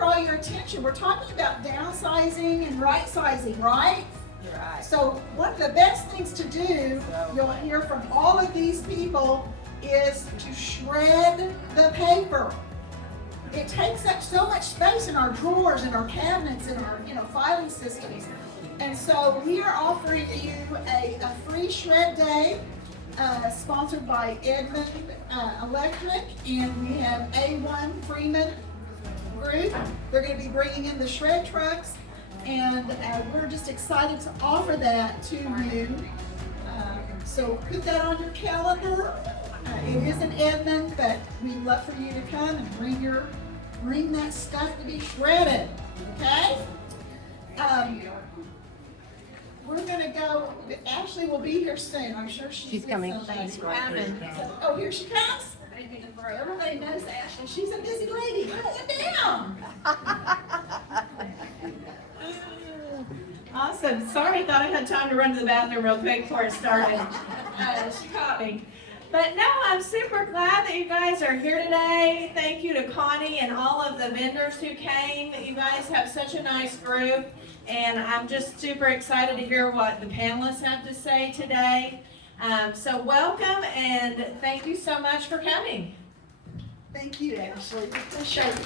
draw your attention. We're talking about downsizing and rightsizing, right? Right. So one of the best things to do, you'll hear from all of these people, is to shred the paper. It takes up so much space in our drawers and our cabinets and our filing systems. And so we are offering you a free shred day, sponsored by Edmund Electric, and we have A1 Freeman Group. They're going to be bringing in the shred trucks, and we're just excited to offer that to you. So put that on your calendar. It is in Edmond, but we'd love for you to come and bring that stuff to be shredded. Okay? We're gonna go. Ashley will be here soon. I'm sure she's coming. She's coming. Oh, here she comes. Everybody knows Ashley. She's a busy lady. Sit down. Awesome. Sorry, thought I had time to run to the bathroom real quick before it started. She caught me. But no, I'm super glad that you guys are here today. Thank you to Connie and all of the vendors who came. You guys have such a nice group, and I'm just super excited to hear what the panelists have to say today. So welcome, and thank you so much for coming. Thank you, Ashley. Appreciate it.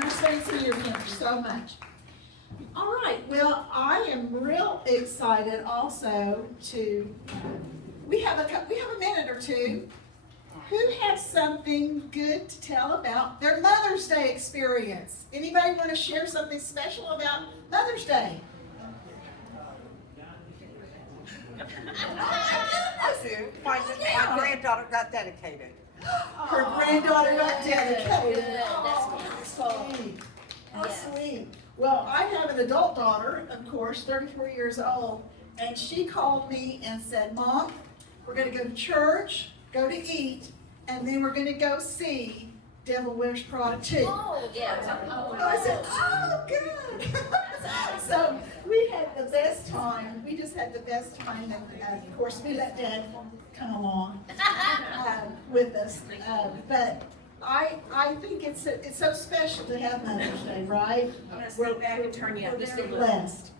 Nice to see you again so much. All right. Well, I am real excited also to. We have a minute or two. Who has something good to tell about their Mother's Day experience? Anybody want to share something special about Mother's Day? I do. My granddaughter got dedicated. Her granddaughter got dedicated. That's Sweet. How sweet. Well, I have an adult daughter, of course, 34 years old, and she called me and said, Mom, we're going to go to church, go to eat, and then we're going to go see Devil Wears Prada 2. Oh, yeah. I said, oh, good. So we had the best time. We just had the best time. And of course, we let Dad come along with us. But I think it's so special to have Mother's Day, right? Yes, we're back and turn you up just a very little. blessed.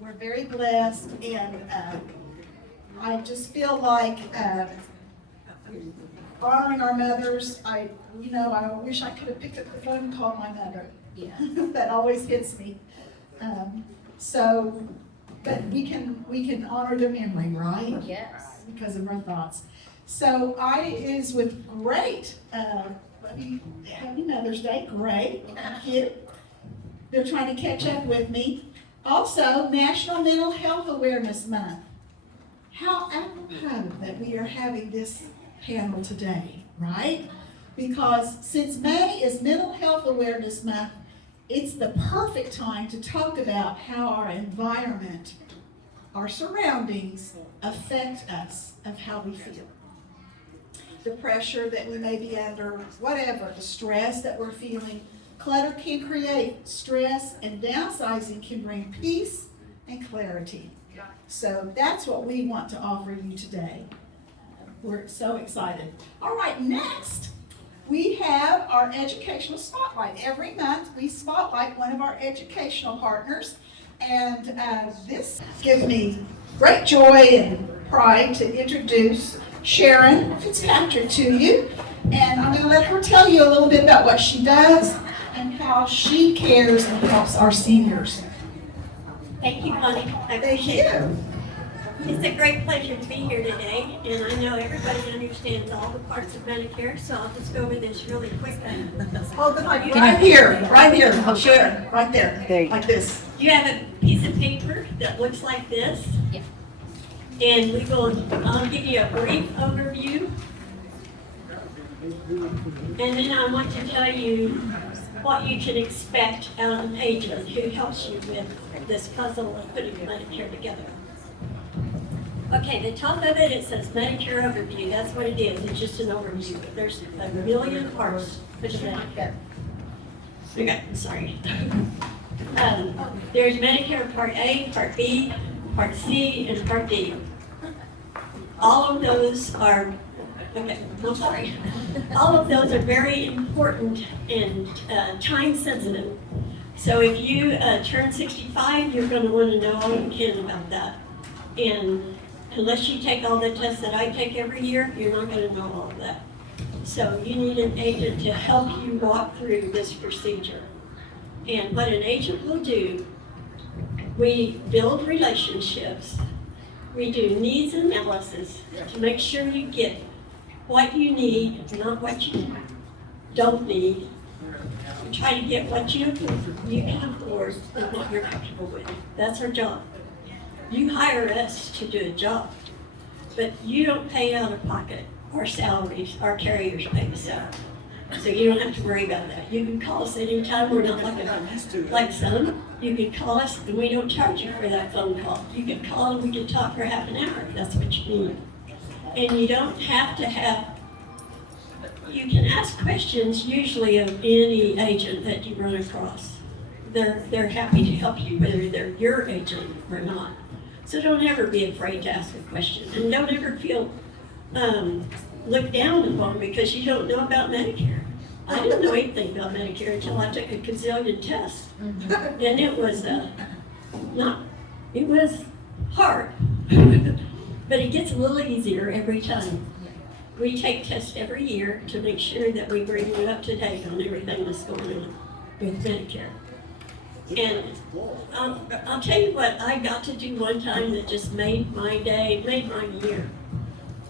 We're very blessed, and I just feel like honoring our mothers. I wish I could have picked up the phone and called my mother. Yeah. That always hits me. But we can honor their memory, right? Yes. Because of our thoughts. So it is with great, happy Mother's Day, great, thank you. They're trying to catch up with me. Also, National Mental Health Awareness Month. How apropos that we are having this panel today, right? Because since May is Mental Health Awareness Month, it's the perfect time to talk about how our environment, our surroundings affect us of how we feel. The pressure that we may be under, whatever, the stress that we're feeling. Clutter can create stress, and downsizing can bring peace and clarity. So that's what we want to offer you today. We're so excited. All right, next we have our educational spotlight. Every month we spotlight one of our educational partners, and this gives me great joy and pride to introduce Sharon Fitzpatrick to you, and I'm going to let her tell you a little bit about what she does and how she cares and helps our seniors. Thank you, Connie. I Thank appreciate it. you. It's a great pleasure to be here today, and I know everybody understands all the parts of Medicare, so I'll just go over this really quickly. Hold the mic right here. I'll show you. Right there, like this. You have a piece of paper that looks like this. Yeah. And I'll give you a brief overview. And then I want to tell you what you can expect out of an agent who helps you with this puzzle of putting Medicare together. Okay, the top of it says Medicare overview. That's what it is. It's just an overview. There's a million parts to Medicare. Okay, sorry. There's Medicare Part A, Part B, Part C, and Part D. All of those are Okay, I'm sorry. All of those are very important and time sensitive. So if you turn 65, you're going to want to know all you can about that. And unless you take all the tests that I take every year, you're not going to know all of that. So you need an agent to help you walk through this procedure. And what an agent will do, we build relationships, we do needs analysis to make sure you get what you need, not what you don't need. We try to get what you can afford and what you're comfortable with. That's our job. You hire us to do a job, but you don't pay out of pocket. Our salaries, our carriers pay the salary. So you don't have to worry about that. You can call us anytime. We're not like some. You can call us and we don't charge you for that phone call. You can call and we can talk for half an hour if that's what you need. And you don't have to have, you can ask questions usually of any agent that you run across. They're happy to help you whether they're your agent or not. So don't ever be afraid to ask a question. And don't ever feel looked down upon because you don't know about Medicare. I didn't know anything about Medicare until I took a gazillion tests. And it was it was hard, but it gets a little easier every time. We take tests every year to make sure that we bring you up to date on everything that's going on with Medicare. And I'll tell you what I got to do one time that just made my day, made my year.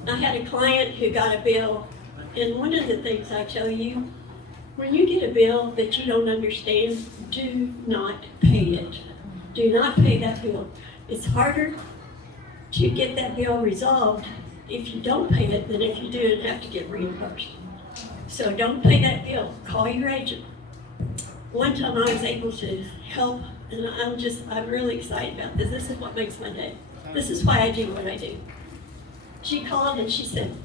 I had a client who got a bill, and one of the things I tell you, when you get a bill that you don't understand, do not pay it. Do not pay that bill. It's harder to get that bill resolved if you don't pay it than if you do and have to get reimbursed. So don't pay that bill. Call your agent. One time I was able to help, and I'm really excited about this. This is what makes my day. This is why I do what I do. She called and she said,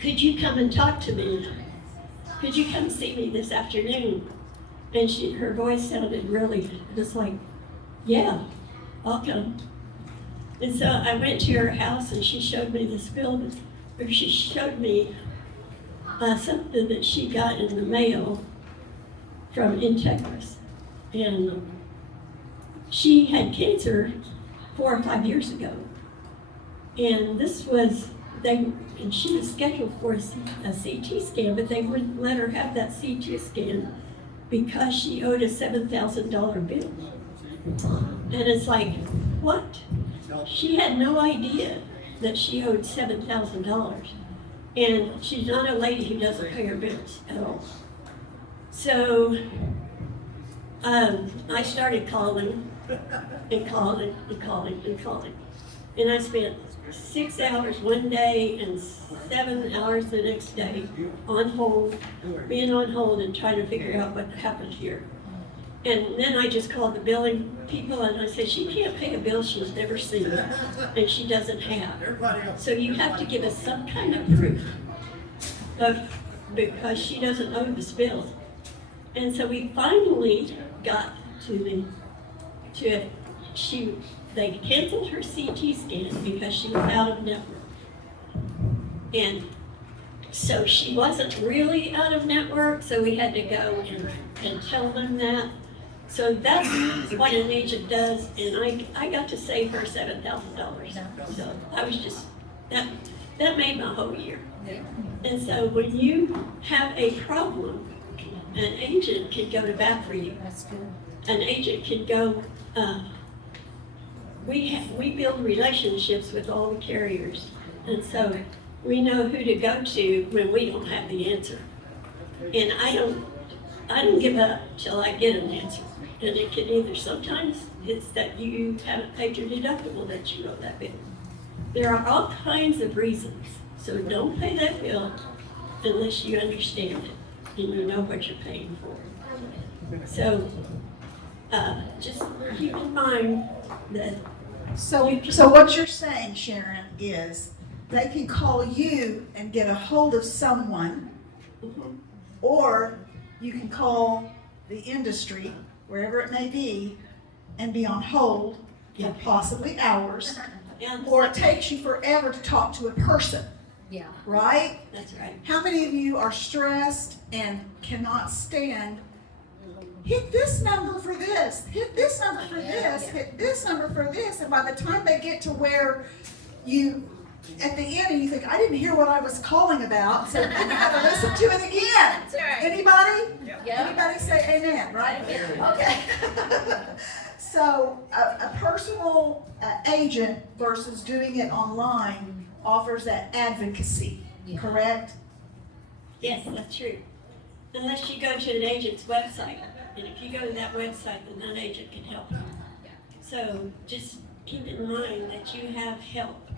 could you come and talk to me? Could you come see me this afternoon? And her voice sounded really just like, yeah, I'll come. And so I went to her house and she showed me this bill, or she showed me something that she got in the mail from Integris. And she had cancer 4 or 5 years ago. And this was, and she was scheduled for a CT scan, but they wouldn't let her have that CT scan because she owed a $7,000 bill. And it's like, what? She had no idea that she owed $7,000. And she's not a lady who doesn't pay her bills at all. So I started calling and calling and calling and calling. And I spent 6 hours one day and 7 hours the next day on hold, being on hold and trying to figure out what happened here. And then I just called the billing people and I said, she can't pay a bill she's never seen and she doesn't have. So you have to give us some kind of proof because she doesn't owe this bill. And so we finally got they canceled her CT scan because she was out of network. And so she wasn't really out of network, so we had to go and tell them that. So that's what an agent does, and I got to save her $7,000. So I was just, that made my whole year. And so when you have a problem, an agent can go to bat for you. That's good. An agent can go, we build relationships with all the carriers, and so we know who to go to when we don't have the answer. And I don't give up till I get an answer. And it can either, sometimes it's that you haven't paid your deductible that you owe that bill. There are all kinds of reasons, so don't pay that bill unless you understand it and you know what you're paying for. So just keep in mind that. So what you're saying, Sharon, is they can call you and get a hold of someone, or you can call the industry, wherever it may be, and be on hold for possibly hours, or it takes you forever to talk to a person. Yeah, right? that's right. How many of you are stressed and cannot stand, hit this number for this, hit this number for this, hit this number for this, and by the time they get to where you, at the end, and you think, I didn't hear what I was calling about, so then you gotta listen to it again. That's right. Anybody? Yeah. Anybody say amen, right? Okay. So a personal agent versus doing it online offers that advocacy, correct? Yes, that's true. Unless you go to an agent's website, and if you go to that website, then that agent can help you. So just keep in mind that you have help,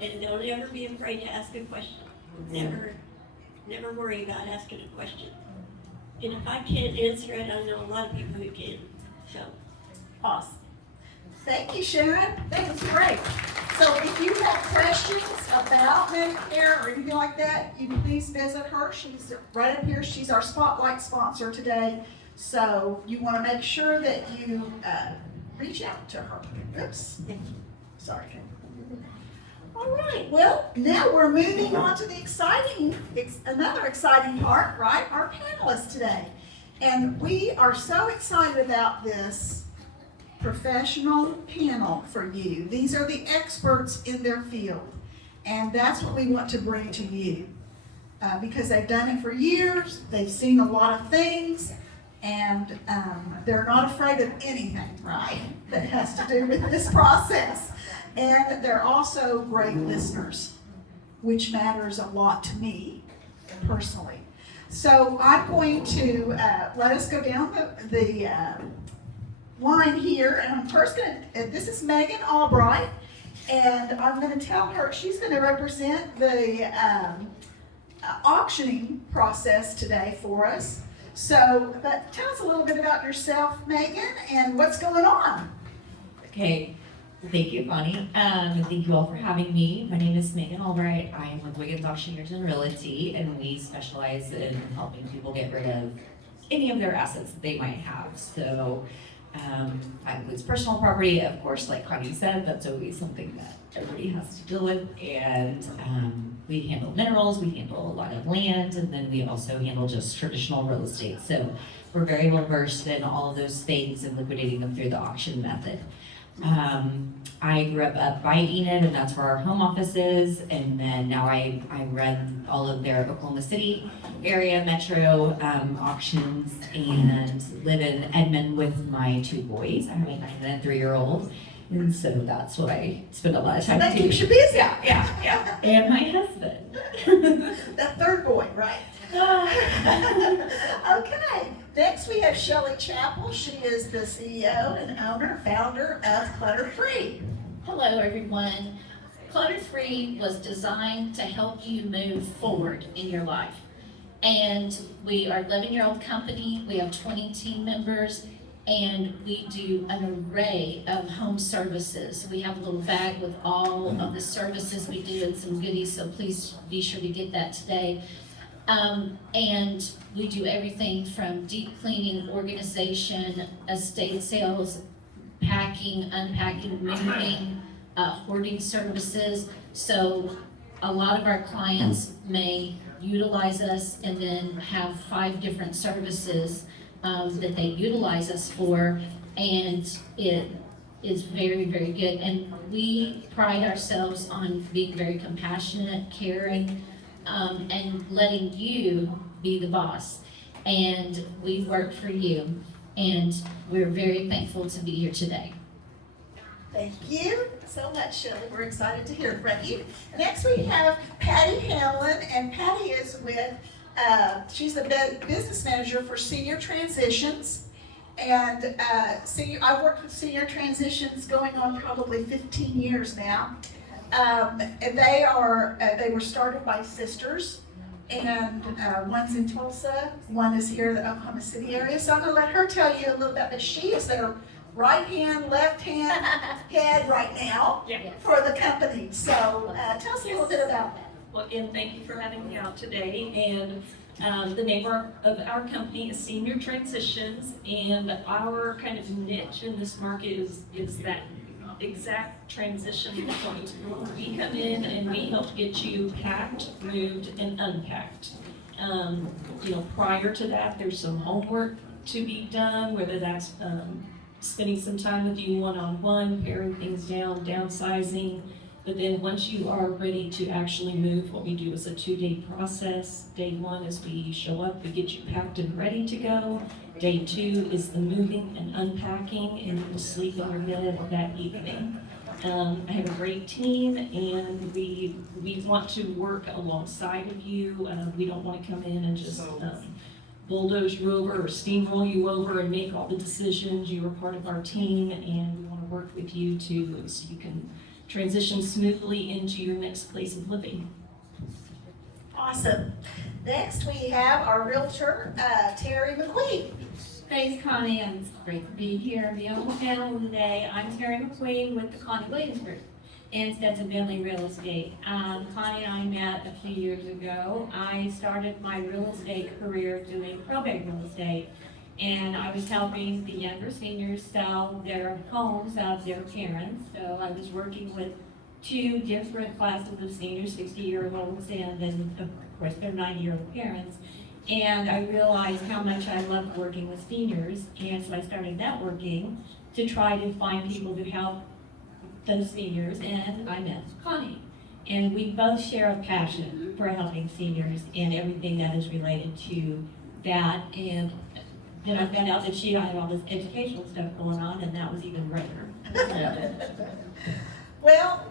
and don't ever be afraid to ask a question. Never worry about asking a question. And if I can't answer it, I know a lot of people who can. So, awesome. Thank you, Sharon. That was great. So if you have questions about Medicare or anything like that, you can please visit her. She's right up here. She's our spotlight sponsor today. So you want to make sure that you reach out to her. Oops. Sorry. All right. Well, now we're moving on to the another exciting part, right? Our panelists today. And we are so excited about this professional panel for you. These are the experts in their field, and that's what we want to bring to you because they've done it for years, they've seen a lot of things, and they're not afraid of anything, right, that has to do with this process. And they're also great listeners, which matters a lot to me personally. So I'm going to let us go down the line here, and I'm first this is Megan Albright, and I'm going to tell her, she's going to represent the auctioning process today for us. So, but tell us a little bit about yourself, Megan, and what's going on. Okay, thank you, Bonnie. Thank you all for having me. My name is Megan Albright. I am with Wiggins Auctioneers and Realty, and we specialize in helping people get rid of any of their assets that they might have. So that includes personal property, of course, like Connie said, that's always something that everybody has to deal with. And we handle minerals, we handle a lot of land, and then we also handle just traditional real estate. So we're very well versed in all of those things and liquidating them through the auction method. I grew up by Enid, and that's where our home office is, and then now I run all of their Oklahoma City area metro auctions and live in Edmond with my two boys. I have a 9 and a 3-year-old, and so that's what I spend a lot of time That doing. keeps you busy. Yeah, and my husband. That third boy, right? Okay, next we have Shelley Chappell. She is the CEO and founder of Clutter Free. Hello, everyone. Clutter Free was designed to help you move forward in your life. And we are an 11-year-old company. We have 20 team members, and we do an array of home services. We have a little bag with all of the services we do and some goodies, so please be sure to get that today. And we do everything from deep cleaning, organization, estate sales, packing, unpacking, moving, hoarding services. So a lot of our clients may utilize us and then have 5 different services that they utilize us for, and it is very, very good. And we pride ourselves on being very compassionate, caring, and letting you be the boss. And we work for you, and we're very thankful to be here today. Thank you so much, Shelley. We're excited to hear from you. Next we have Patty Hanlon, and Patty is with, she's the business manager for Senior Transitions. And I've worked with Senior Transitions going on probably 15 years now. And they were started by sisters, and one's in Tulsa, one is here in the Oklahoma City area. So I'm going to let her tell you a little bit, but she is their right hand, left hand head right now for the company. So tell us a little bit about that. Well, again, thank you for having me out today. And the name of our company is Senior Transitions, and our kind of niche in this market is that exact transition point. We come in and we help get you packed, moved, and unpacked. Prior to that, there's some homework to be done, whether that's spending some time with you one-on-one, paring things down, downsizing. But then once you are ready to actually move, what we do is a 2-day process. Day 1 is we show up, we get you packed and ready to go. Day 2 is the moving and unpacking, and you will sleep in your bed that evening. I have a great team, and we want to work alongside of you. We don't want to come in and just bulldoze you over or steamroll you over and make all the decisions. You are part of our team, and we want to work with you so you can transition smoothly into your next place of living. Awesome. Next, we have our realtor, Terry McQueen. Thanks, Connie, and it's great to be here and be on the panel today. I'm Terry McQueen with the Connie Williams Group in Stetson Bentley Real Estate. Connie and I met a few years ago. I started my real estate career doing probate real estate, and I was helping the younger seniors sell their homes out of their parents. So I was working with 2 different classes of seniors, 60-year-olds, and then, of course, their 90-year-old parents. And I realized how much I loved working with seniors, and so I started networking to try to find people to help those seniors, and I met Connie. And we both share a passion for helping seniors and everything that is related to that. And then I found out that she had all this educational stuff going on, and that was even greater. Well,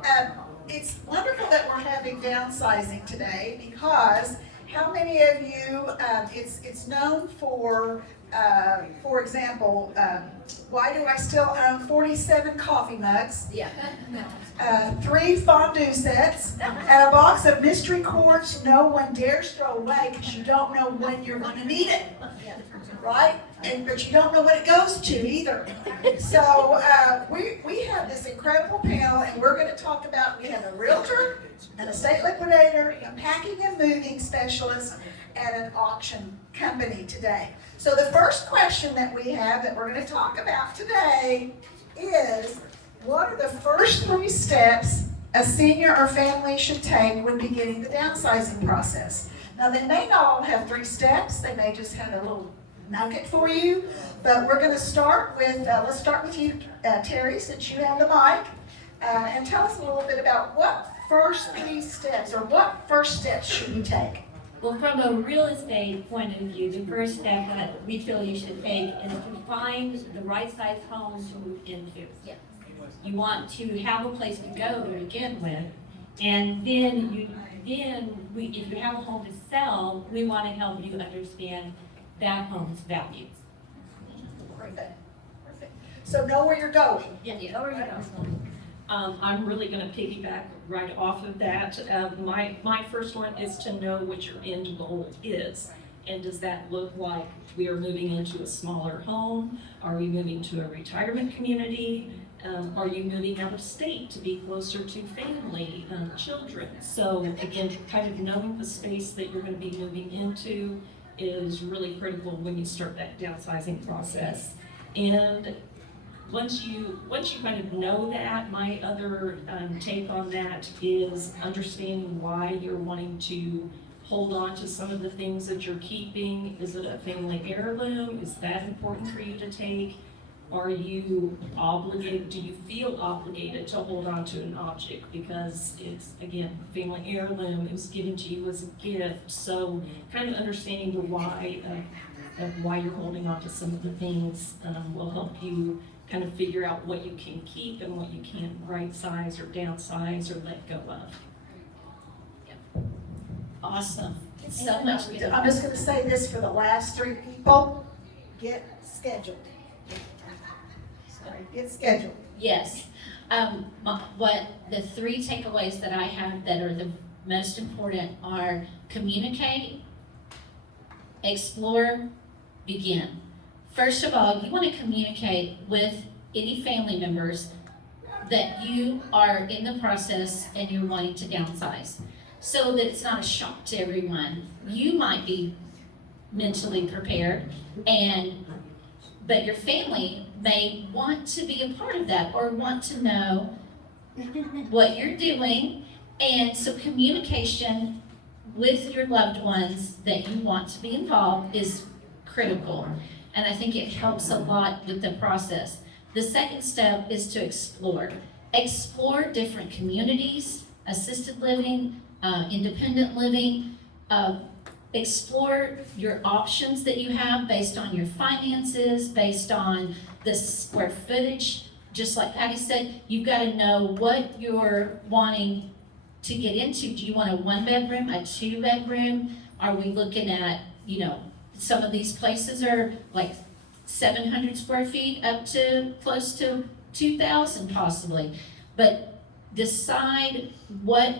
it's wonderful that we're having downsizing today, because how many of you, it's known for example, why do I still own 47 coffee mugs? Yeah. 3 fondue sets, and a box of mystery quartz no one dares throw away because you don't know when you're going to need it, right? But you don't know what it goes to either. So we have this incredible panel, and we're going to talk about, we have a realtor, an estate liquidator, a packing and moving specialist, and an auction company today. So the first question that we have that we're going to talk about today is, what are the first 3 steps a senior or family should take when beginning the downsizing process? Now, they may not all have 3 steps. They may just have a little nugget for you. But we're going to start with, let's start with you, Terry, since you have the mic. And tell us a little bit about what first 3 steps, or what first steps should we take? Well, from a real estate point of view, the first step that we feel you should take is to find the right size home to move into. Yeah. You want to have a place to go to begin with, and then if you have a home to sell, we want to help you understand that home's value. Perfect. So know where you're going. Yeah, know where you're going. I'm really going to piggyback right off of that. My first one is to know what your end goal is. And does that look like we are moving into a smaller home? Are we moving to a retirement community? Are you moving out of state to be closer to family, children? So again, kind of knowing the space that you're going to be moving into is really critical when you start that downsizing process. And once you kind of know that, my other take on that is understanding why you're wanting to hold on to some of the things that you're keeping. Is it a family heirloom? Is that important for you to take? Are you obligated, do you feel obligated to hold on to an object because it's, again, family heirloom, it was given to you as a gift. So kind of understanding the why of why you're holding on to some of the things will help you kind of figure out what you can keep and what you can right size or downsize or let go of. Awesome. So And much. I'm just going to say this for the last 3 people: get scheduled. Sorry, get scheduled. Yes. What the 3 takeaways that I have that are the most important are communicate, explore, begin. First of all, you want to communicate with any family members that you are in the process and you're wanting to downsize, so that it's not a shock to everyone. You might be mentally prepared, and but your family may want to be a part of that or want to know what you're doing. And so communication with your loved ones that you want to be involved is critical. And I think it helps a lot with the process. The second step is to explore. Explore different communities, assisted living, independent living. Explore your options that you have based on your finances, based on the square footage. Just like Patty said, you've got to know what you're wanting to get into. Do you want a 1-bedroom, a 2-bedroom? Are we looking at, some of these places are like 700 square feet up to close to 2,000 possibly. But decide what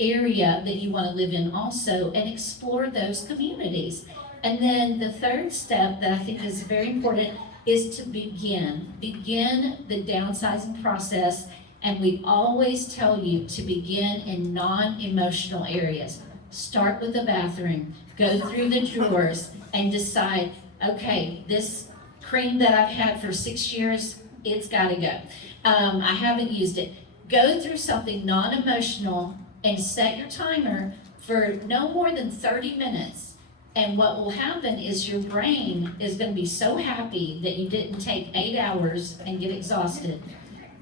area that you want to live in also and explore those communities. And then the third step that I think is very important is to begin the downsizing process. And we always tell you to begin in non-emotional areas. Start with the bathroom, go through the drawers and decide, okay, this cream that I've had for 6 years, it's gotta go. I haven't used it. Go through something non-emotional and set your timer for no more than 30 minutes. And what will happen is your brain is gonna be so happy that you didn't take 8 hours and get exhausted.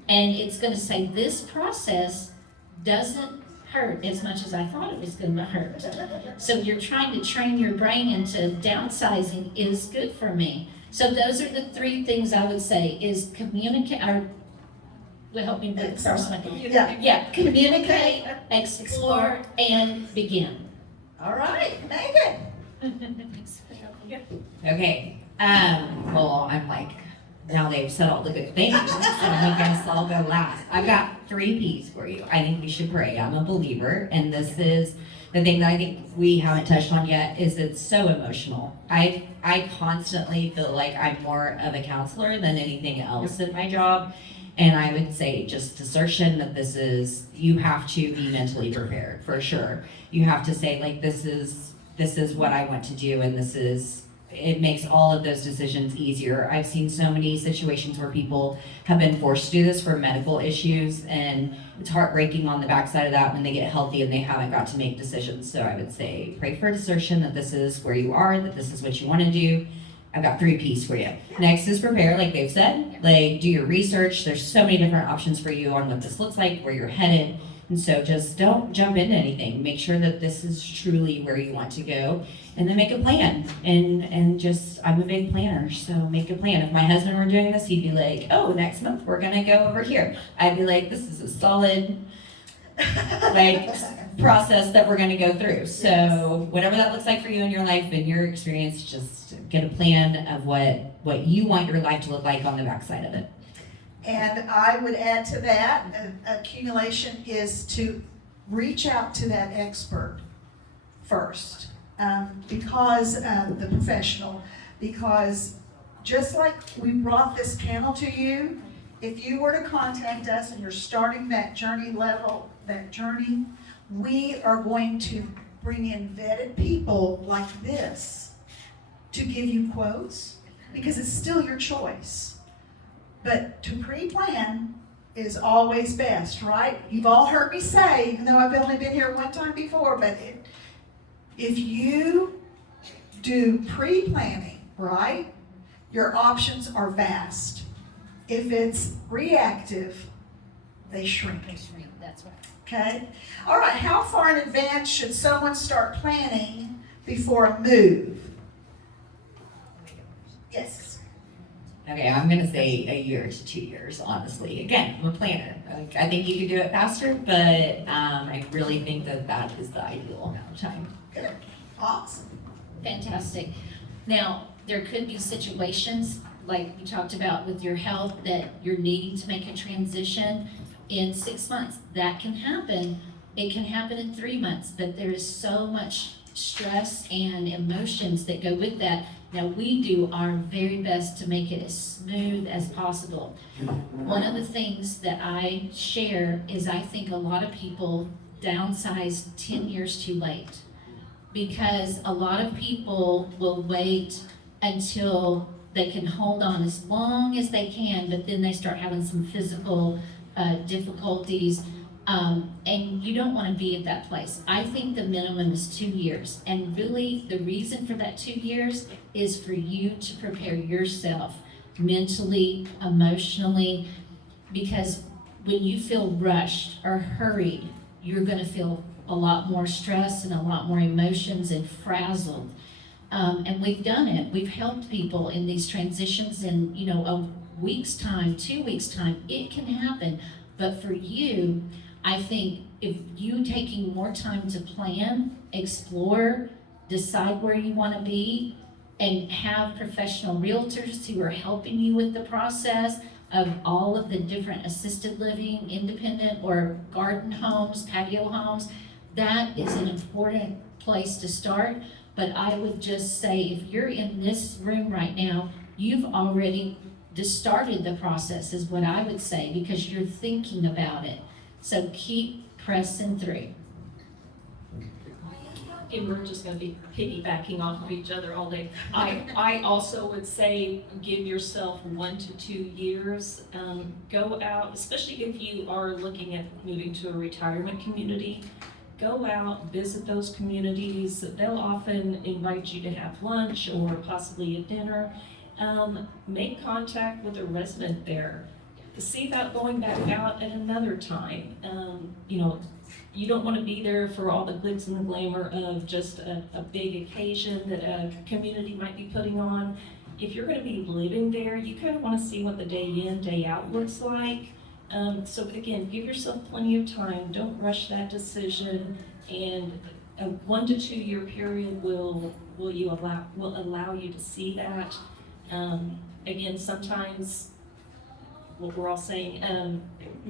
And it's gonna say, this process doesn't hurt as much as I thought it was gonna hurt. So you're trying to train your brain into downsizing is good for me. So those are the 3 things I would say is communicate, or will help me with the first one. Yeah, communicate, explore, and begin. All right, Megan. Okay, well, I'm like, now they've said all the good things, so I guess I'll go last. I've got 3 P's for you. I think we should pray. I'm a believer, and this is the thing that I think we haven't touched on yet, is it's so emotional. I constantly feel like I'm more of a counselor than anything else in my job, and I would say just assertion that this is, you have to be mentally prepared, for sure. You have to say, like, this is what I want to do, and it makes all of those decisions easier. I've seen so many situations where people have been forced to do this for medical issues, and it's heartbreaking on the backside of that when they get healthy and they haven't got to make decisions. So I would say, pray for assertion that this is where you are, that this is what you want to do. I've got 3 P's for you. Next is prepare, like they've said. Like, do your research. There's so many different options for you on what this looks like, where you're headed. And so just don't jump into anything. Make sure that this is truly where you want to go. And then make a plan. And just, I'm a big planner, so make a plan. If my husband were doing this, he'd be like, oh, next month we're gonna go over here. I'd be like, this is a solid, process that we're gonna go through. So whatever that looks like for you in your life and your experience, just get a plan of what you want your life to look like on the backside of it. And I would add to that, accumulation is to reach out to that expert first, because the professional, because just like we brought this panel to you, if you were to contact us and you're starting that journey, we are going to bring in vetted people like this to give you quotes, because it's still your choice. But to pre-plan is always best, right? You've all heard me say, even though I've only been here one time before, but if you do pre-planning, right, your options are vast. If it's reactive, they shrink. That's right. Okay? All right, how far in advance should someone start planning before a move? Yes. Okay, I'm gonna say a year to 2 years, honestly. Again, I'm a planner. Like, I think you could do it faster, but I really think that is the ideal amount of time. Good. Awesome. Fantastic. Now, there could be situations, like we talked about with your health, that you're needing to make a transition in 6 months. That can happen. It can happen in 3 months, but there is so much stress and emotions that go with that. Now, we do our very best to make it as smooth as possible. One of the things that I share is I think a lot of people downsize 10 years too late, because a lot of people will wait until they can hold on as long as they can, but then they start having some physical difficulties. And you don't want to be at that place. I think the minimum is 2 years. And really, the reason for that 2 years is for you to prepare yourself mentally, emotionally, because when you feel rushed or hurried, you're going to feel a lot more stress and a lot more emotions and frazzled. And we've done it. We've helped people in these transitions in, a week's time, 2 weeks' time. It can happen. But for you, I think if you taking more time to plan, explore, decide where you want to be, and have professional realtors who are helping you with the process of all of the different assisted living, independent or garden homes, patio homes, that is an important place to start. But I would just say, if you're in this room right now, you've already just started the process, is what I would say, because you're thinking about it. So keep pressing through. And we're just gonna be piggybacking off of each other all day. I also would say, give yourself 1 to 2 years. Go out, especially if you are looking at moving to a retirement community. Go out, visit those communities. They'll often invite you to have lunch or possibly a dinner. Make contact with a resident there. See about going back out at another time. You don't want to be there for all the glitz and the glamour of just a big occasion that a community might be putting on. If you're going to be living there, you kind of want to see what the day in, day out looks like. So again, give yourself plenty of time. Don't rush that decision. And a 1 to 2 year period will allow you to see that. Again, sometimes what we're all saying,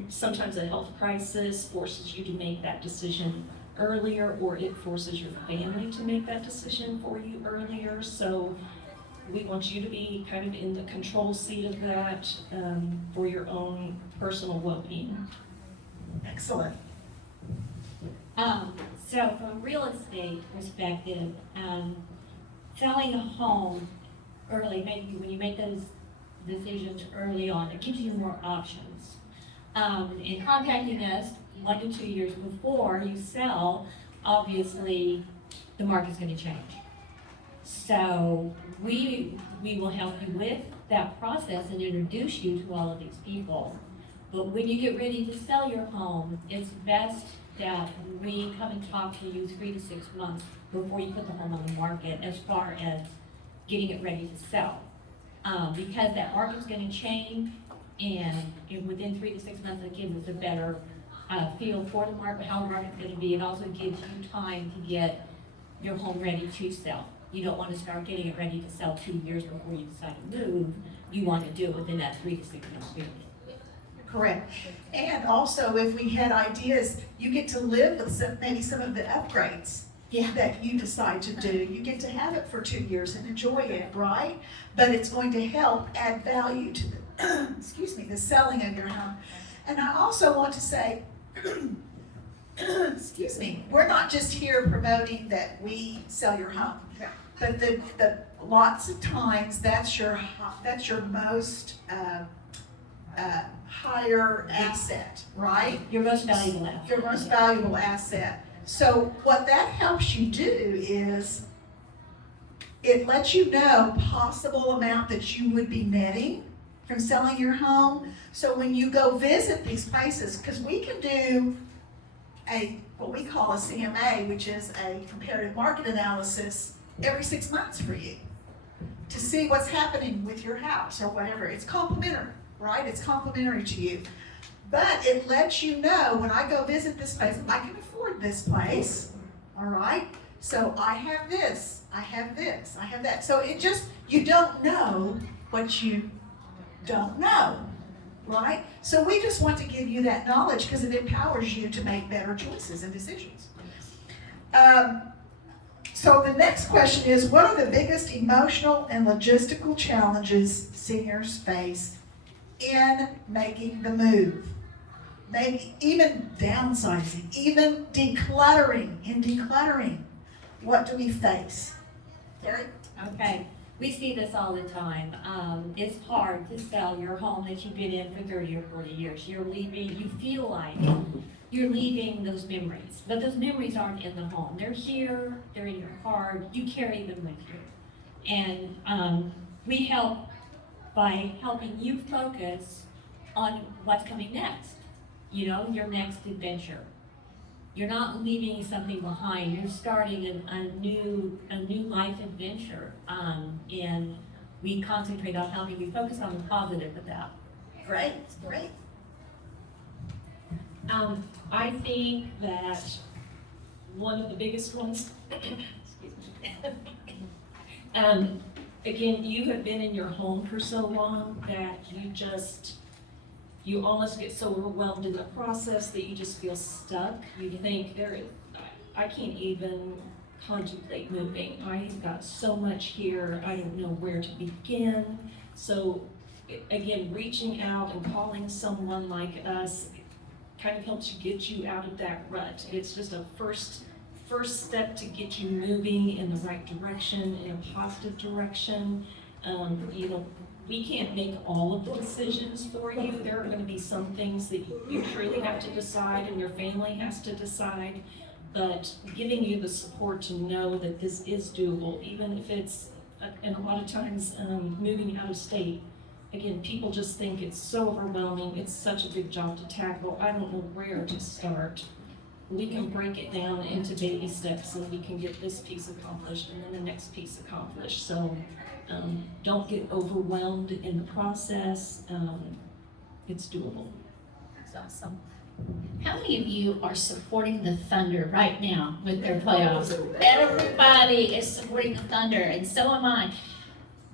sometimes a health crisis forces you to make that decision earlier, or it forces your family to make that decision for you earlier. So we want you to be kind of in the control seat of that, for your own personal well-being. Excellent. So from a real estate perspective, selling a home early, maybe when you make those decisions early on, it gives you more options. In contacting us 1 to 2 years before you sell, obviously the market's going to change. So we will help you with that process and introduce you to all of these people. But when you get ready to sell your home, it's best that we come and talk to you 3 to 6 months before you put the home on the market, as far as getting it ready to sell. Because that market's going to change, and within 3 to 6 months, it gives us a better feel for the market, how the market's going to be. It also gives you time to get your home ready to sell. You don't want to start getting it ready to sell 2 years before you decide to move. You want to do it within that 3 to 6 months period. Correct. And also, if we had ideas, you get to live with maybe some of the upgrades that you decide to do. You get to have it for 2 years and enjoy it, right? But it's going to help add value to the, the selling of your home. And I also want to say, we're not just here promoting that we sell your home, but the lots of times that's your most higher asset, right? Your most valuable asset. Your most valuable asset. So what that helps you do is it lets you know possible amount that you would be netting from selling your home. So when you go visit these places, because we can do what we call a CMA, which is a comparative market analysis, every 6 months for you to see what's happening with your house or whatever. It's complimentary, right? It's complimentary to you. But it lets you know, when I go visit this place, I can afford this place, all right? So I have this, I have this, I have that. So you don't know what you don't know, right? So we just want to give you that knowledge because it empowers you to make better choices and decisions. So the next question is, what are the biggest emotional and logistical challenges seniors face in making the move? Maybe even downsizing, even decluttering. In decluttering, what do we face? Terry? Okay, We see this all the time. It's hard to sell your home that you've been in for 30 or 40 years. You're leaving, you feel like you're leaving those memories, but those memories aren't in the home. They're here, they're in your heart, you carry them with you. And we help by helping you focus on what's coming next, you know, your next adventure. You're not leaving something behind. You're starting a new life adventure, and we concentrate on helping you focus on the positive of that. Great, great. I think that one of the biggest ones, excuse me. Again, you have been in your home for so long that you almost get so overwhelmed in the process that you just feel stuck. You think I can't even contemplate moving. I've got so much here, I don't know where to begin. So again, reaching out and calling someone like us kind of helps you get you out of that rut. It's just a first step to get you moving in the right direction, in a positive direction. You know, we can't make all of the decisions for you. There are going to be some things that you truly have to decide and your family has to decide, but giving you the support to know that this is doable, even if it's, and a lot of times moving out of state. Again, people just think it's so overwhelming, it's such a big job to tackle, I don't know where to start. We can break it down into baby steps so we can get this piece accomplished and then the next piece accomplished. So don't get overwhelmed in the process. It's doable. That's awesome. How many of you are supporting the Thunder right now with their playoffs? Everybody is supporting the Thunder, and so am I.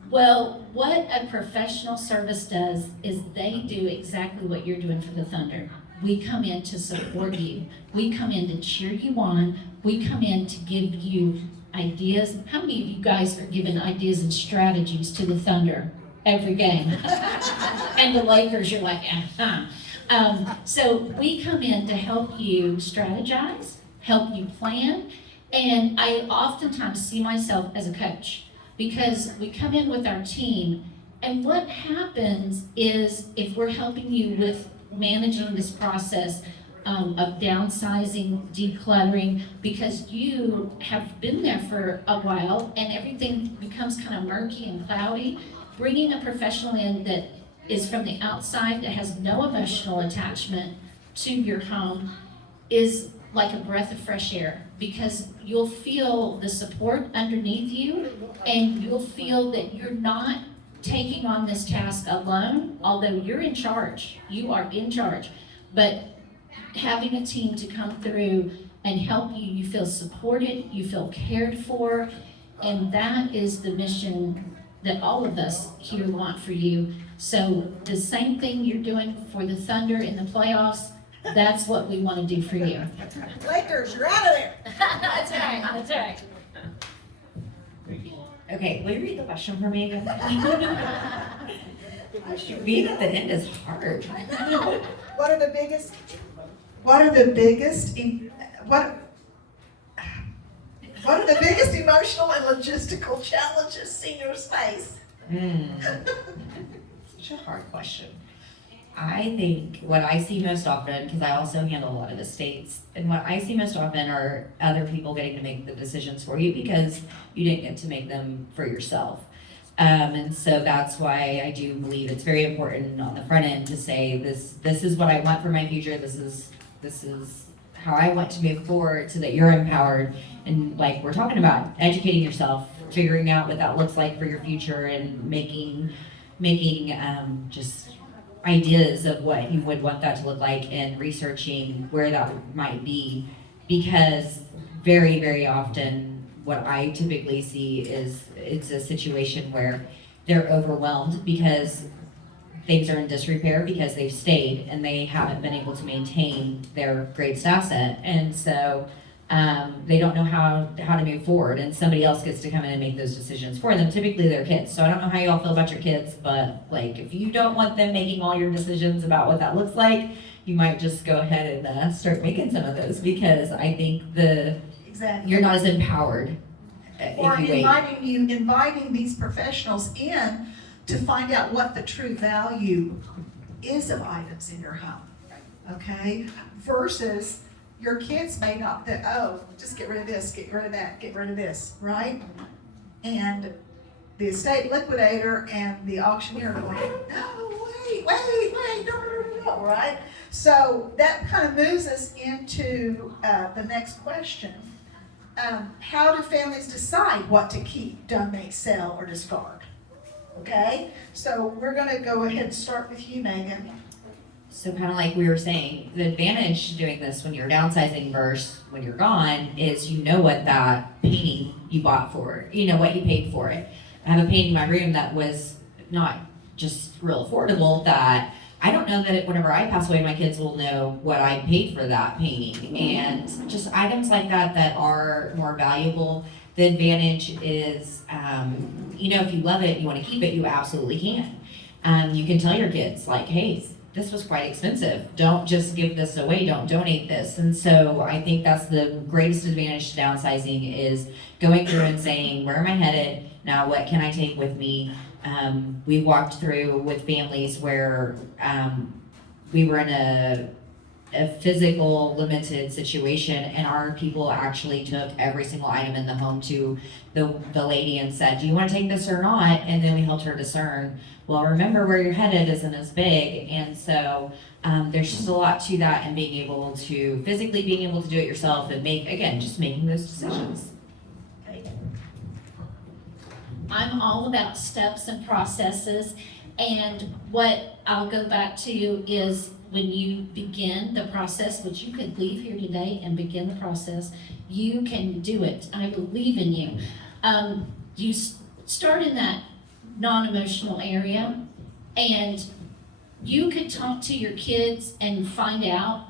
Well, what a professional service does is they do exactly what you're doing for the Thunder. We come in to support you. We come in to cheer you on. We come in to give you ideas. How many of you guys are giving ideas and strategies to the Thunder every game? And the Lakers, you're like, so we come in to help you strategize, help you plan, and I oftentimes see myself as a coach because we come in with our team, and what happens is if we're helping you with managing this process of downsizing, decluttering, because you have been there for a while and everything becomes kind of murky and cloudy, bringing a professional in that is from the outside, that has no emotional attachment to your home, is like a breath of fresh air, because you'll feel the support underneath you and you'll feel that you're not taking on this task alone, although you're in charge, you are in charge, but having a team to come through and help you, you feel supported, you feel cared for, and that is the mission that all of us here want for you. So the same thing you're doing for the Thunder in the playoffs, that's what we want to do for you. Lakers, you're out of there. That's right, that's right. Okay, will you read the question for me again? Read at the end is hard. What are the biggest emotional and logistical challenges seniors face? Such a hard question. I think what I see most often, because I also handle a lot of estates, and what I see most often are other people getting to make the decisions for you because you didn't get to make them for yourself. And so that's why I do believe it's very important on the front end to say this is what I want for my future. This is how I want to move forward so that you're empowered. And like we're talking about educating yourself, figuring out what that looks like for your future, and making just ideas of what you would want that to look like, and researching where that might be, because very, very often what I typically see is it's a situation where they're overwhelmed because things are in disrepair because they've stayed and they haven't been able to maintain their greatest asset, and so they don't know how to move forward, and somebody else gets to come in and make those decisions for them. Typically they're kids, so I don't know how y'all feel about your kids, but like if you don't want them making all your decisions about what that looks like, you might just go ahead and start making some of those, because I think Exactly. you're not as empowered Or if you wait. inviting these professionals in to find out what the true value is of items in your home, okay? Versus your kids may not think, oh, just get rid of this, get rid of that, get rid of this, right? And the estate liquidator and the auctioneer are going, no, wait, no, right? So that kind of moves us into the next question. How do families decide what to keep, donate, sell, or discard? Okay, so we're gonna go ahead and start with you, Megan. So kind of like we were saying, the advantage to doing this when you're downsizing versus when you're gone is you know what that painting you bought for, you know what you paid for it. I have a painting in my room that was not just real affordable, that I don't know that whenever I pass away, my kids will know what I paid for that painting. And just items like that that are more valuable. The advantage is, if you love it, you want to keep it, you absolutely can. You can tell your kids, like, hey, this was quite expensive. Don't just give this away. Don't donate this. And so I think that's the greatest advantage to downsizing is going through and saying, where am I headed? Now, what can I take with me? We walked through with families where we were in a physical limited situation, and our people actually took every single item in the home to the lady and said, do you want to take this or not? And then we helped her discern, well, remember where you're headed isn't as big. And so there's just a lot to that, and being able to physically being able to do it yourself and just making those decisions. I'm all about steps and processes, and what I'll go back to is when you begin the process, which you could leave here today and begin the process, you can do it. I believe in you. You start in that non-emotional area, and you could talk to your kids and find out,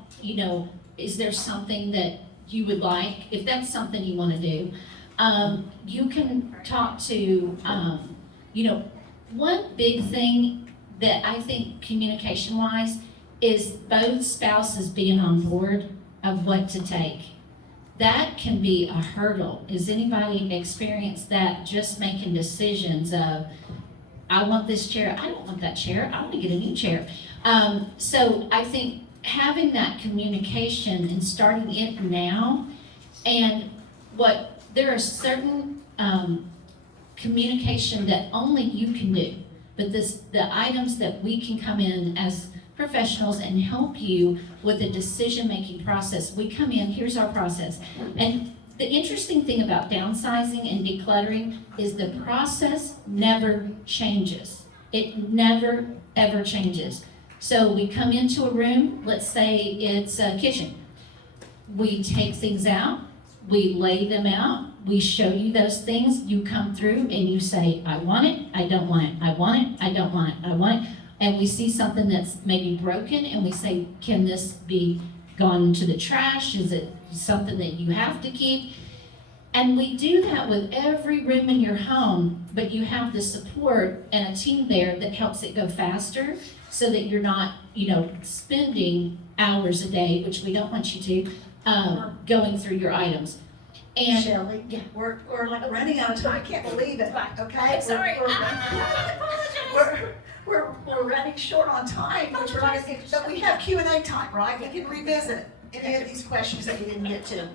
is there something that you would like, if that's something you want to do. You can talk to, one big thing that I think communication-wise is both spouses being on board of what to take. That can be a hurdle. Has anybody experienced that, just making decisions of, I want this chair, I don't want that chair, I want to get a new chair. So I think having that communication and starting it now, and there are certain communication that only you can do, but the items that we can come in as professionals and help you with the decision-making process. We come in, here's our process. And the interesting thing about downsizing and decluttering is the process never changes. It never, ever changes. So we come into a room, let's say it's a kitchen. We take things out, we lay them out, we show you those things, you come through and you say, I want it, I don't want it, I want it, I don't want it, I want it. And we see something that's maybe broken and we say, can this be gone to the trash? Is it something that you have to keep? And we do that with every room in your home, but you have the support and a team there that helps it go faster so that you're not, spending hours a day, which we don't want you to, going through your items. And Shelley, yeah. we're like running out of time. I can't believe it. Okay, Sorry. We're running short on time, which we're not gonna get, but we have Q&A time, right? We can revisit any of these questions that you didn't get to.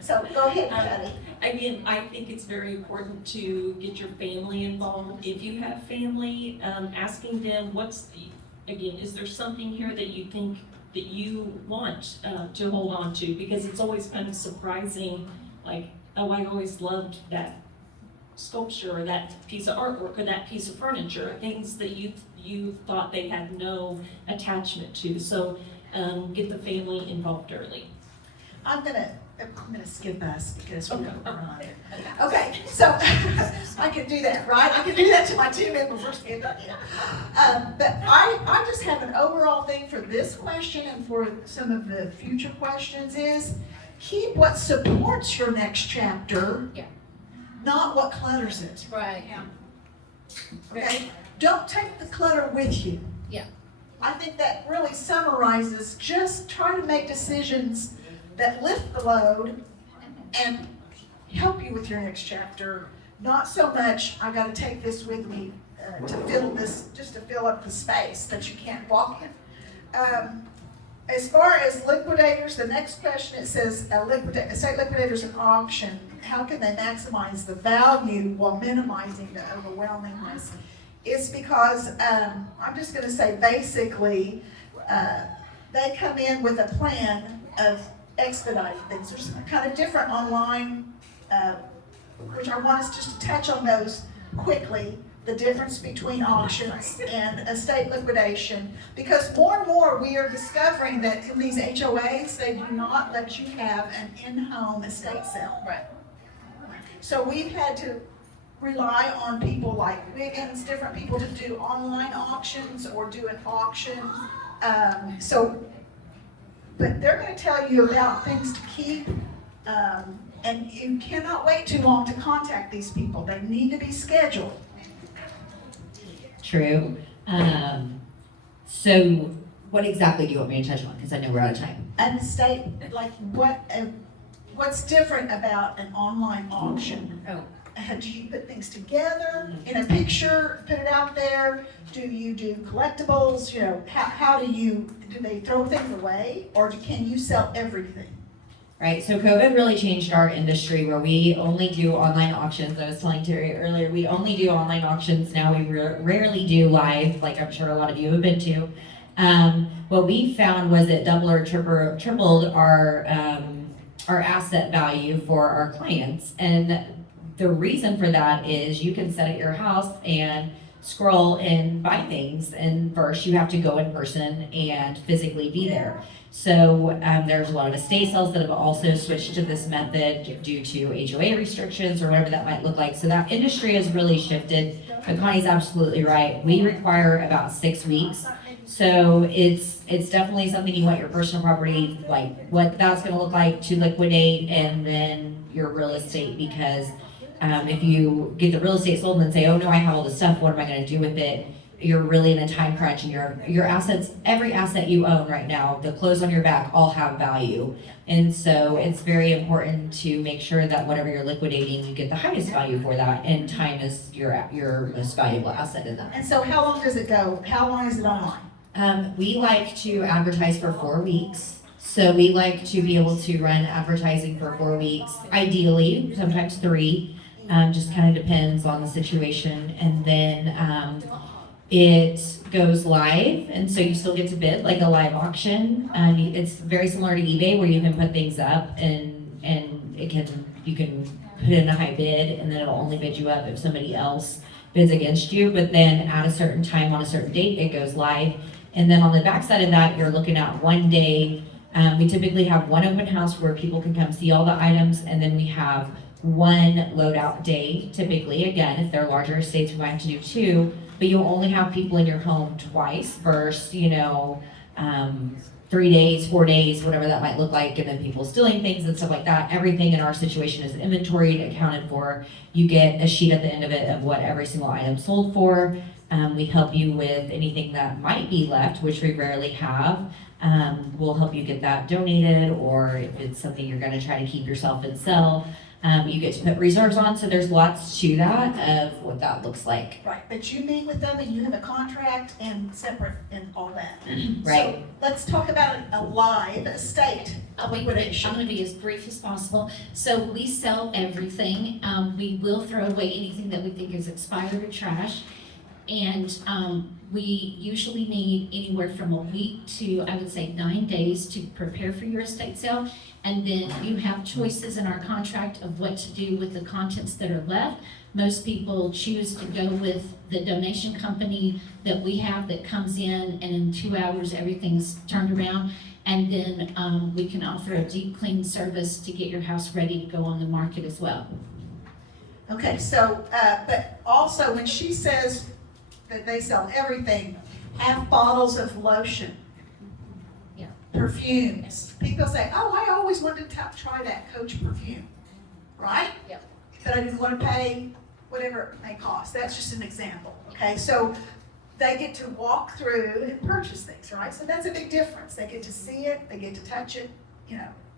So go ahead, Patty. Again, I think it's very important to get your family involved. If you have family, asking them is there something here that you think that you want to hold on to? Because it's always kind of surprising, like, oh, I always loved that sculpture or that piece of artwork or that piece of furniture, things that you thought they had no attachment to. So get the family involved early. I'm gonna skip us because we're on. Okay, so I can do that, right? I can do that to my team members before we get done here. But I just have an overall thing for this question and for some of the future questions is keep what supports your next chapter, not what clutters it. Right. Okay? Don't take the clutter with you. Yeah. I think that really summarizes just try to make decisions that lift the load and help you with your next chapter. Not so much, I gotta take this with me to fill this, just to fill up the space that you can't walk in. As far as liquidators, the next question, it says, estate liquidators at auction, how can they maximize the value while minimizing the overwhelmingness? It's because, I'm just gonna say basically, they come in with a plan of expediting things. There's kind of different online, which I want us just to touch on those quickly, the difference between auctions and estate liquidation. Because more and more we are discovering that in these HOAs, they do not let you have an in-home estate sale. Right. So we've had to rely on people like Wiggins, different people to do online auctions or do an auction. But they're gonna tell you about things to keep, and you cannot wait too long to contact these people. They need to be scheduled. True. So what exactly do you want me to touch on? Because I know we're out of time. An estate, like what's different about an online auction? Oh. Do you put things together in a picture, put it out there? Do you do collectibles? You know, how do they throw things away, or can you sell everything? Right, so COVID really changed our industry where we only do online auctions. I was telling Terry earlier, we only do online auctions now. We rarely do live, like I'm sure a lot of you have been to. What we found was it doubled or tripled our asset value for our clients. And the reason for that is you can sit at your house and scroll and buy things, and first you have to go in person and physically be there. So there's a lot of estate sales that have also switched to this method due to HOA restrictions or whatever that might look like. So that industry has really shifted. But Connie's absolutely right. We require about 6 weeks. So it's definitely something you want your personal property, like what that's gonna look like to liquidate, and then your real estate, because if you get the real estate sold and then say, oh no, I have all this stuff, what am I gonna do with it? You're really in a time crunch, and your assets, every asset you own right now, the clothes on your back all have value. And so it's very important to make sure that whatever you're liquidating, you get the highest value for that, and time is your most valuable asset in that. And so how long does it go? How long is it online? We like to advertise for 4 weeks. So we like to be able to run advertising for 4 weeks, ideally, sometimes 3. Just kind of depends on the situation. And then it goes live, and so you still get to bid like a live auction. It's very similar to eBay, where you can put things up and you can put in a high bid, and then it'll only bid you up if somebody else bids against you. But then at a certain time on a certain date, it goes live. And then on the backside of that, you're looking at one day. We typically have one open house where people can come see all the items, and then we have one loadout day. Typically, again, if they're larger estates, we might have to do 2. But you'll only have people in your home twice versus, 3 days, 4 days, whatever that might look like, and then people stealing things and stuff like that. Everything in our situation is inventoried, accounted for. You get a sheet at the end of it of what every single item sold for. We help you with anything that might be left, which we rarely have. We'll help you get that donated, or if it's something you're going to try to keep yourself and sell. You get to put reserves on, so there's lots to that of what that looks like. Right, but you meet with them and you have a contract and separate and all that. Right. So let's talk about a live estate I'm gonna be as brief as possible. So we sell everything. We will throw away anything that we think is expired or trash. And we usually need anywhere from a week to, I would say, 9 days to prepare for your estate sale. And then you have choices in our contract of what to do with the contents that are left. Most people choose to go with the donation company that we have that comes in, and in 2 hours, everything's turned around. And then we can offer a deep clean service to get your house ready to go on the market as well. Okay, so, but also when she says that they sell everything, half bottles of lotion. Yeah. Perfumes. People say, oh, I always wanted to try that Coach perfume, right? Yep. But I didn't want to pay whatever it may cost. That's just an example, okay? So they get to walk through and purchase things, right? So that's a big difference. They get to see it, they get to touch it,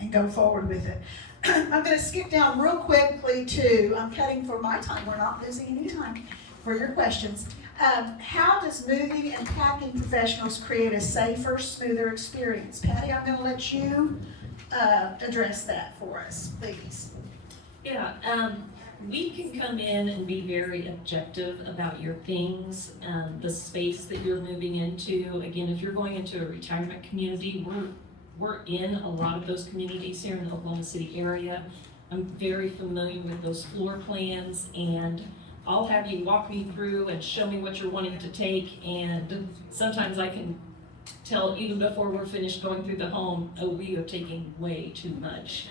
and go forward with it. I'm gonna skip down real quickly to, I'm cutting for my time, we're not losing any time for your questions. How does moving and packing professionals create a safer, smoother experience? Patty, I'm gonna let you address that for us, please. Yeah, we can come in and be very objective about your things, the space that you're moving into. Again, if you're going into a retirement community, we're in a lot of those communities here in the Oklahoma City area. I'm very familiar with those floor plans, and I'll have you walk me through and show me what you're wanting to take, and sometimes I can tell even before we're finished going through the home, oh, we are taking way too much.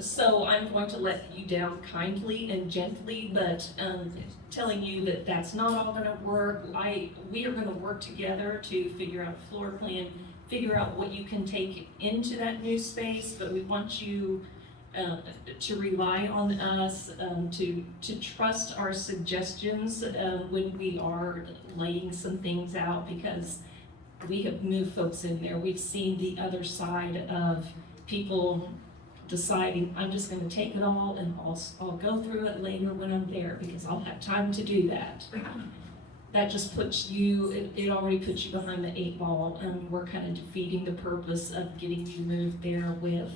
So I'm going to let you down kindly and gently, but telling you that that's not all gonna work. We are gonna work together to figure out a floor plan, figure out what you can take into that new space, but we want you to rely on us, to trust our suggestions when we are laying some things out, because we have moved folks in there. We've seen the other side of people deciding, I'm just gonna take it all and I'll go through it later when I'm there because I'll have time to do that. That just puts you, it already puts you behind the 8 ball, and we're kind of defeating the purpose of getting you moved there with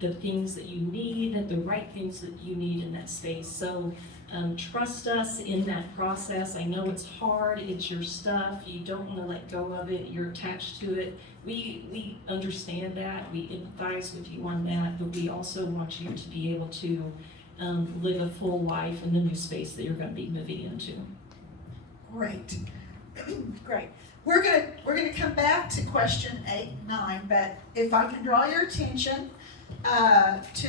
the things that you need and the right things that you need in that space. So trust us in that process. I know it's hard, it's your stuff, you don't want to let go of it, you're attached to it. We understand that, we empathize with you on that, but we also want you to be able to live a full life in the new space that you're going to be moving into. Great. Great. We're gonna come back to question 8 and 9, but if I can draw your attention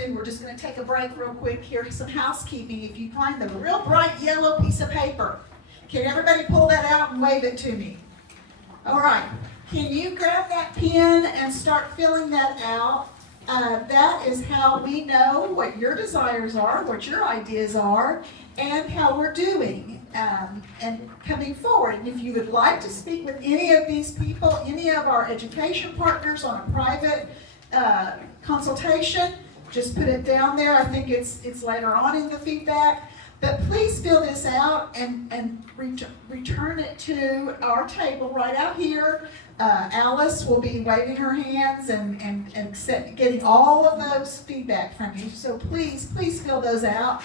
we're just gonna take a break real quick here, some housekeeping. If you find the real bright yellow piece of paper, can everybody pull that out and wave it to me? All right. Can you grab that pen and start filling that out? That is how we know what your desires are, what your ideas are, and how we're doing and coming forward. And if you would like to speak with any of these people, any of our education partners on a private consultation, just put it down there. I think it's later on in the feedback. But please fill this out and return it to our table right out here. Alice will be waving her hands and getting all of those feedback from you. So please fill those out.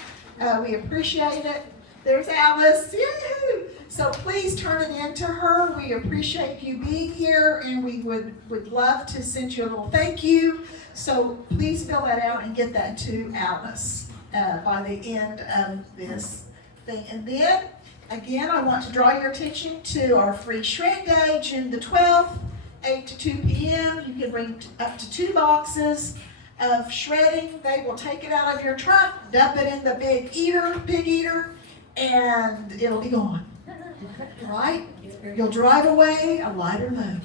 We appreciate it. There's Alice. Yay! So please turn it in to her. We appreciate you being here, and we would love to send you a little thank you. So please fill that out and get that to Alice by the end of this thing. And then, again, I want to draw your attention to our free shred day, June the 12th, 8 to 2 p.m. You can bring up to 2 boxes of shredding. They will take it out of your trunk, dump it in the big eater, and it'll be gone. Right? You'll drive away a lighter load.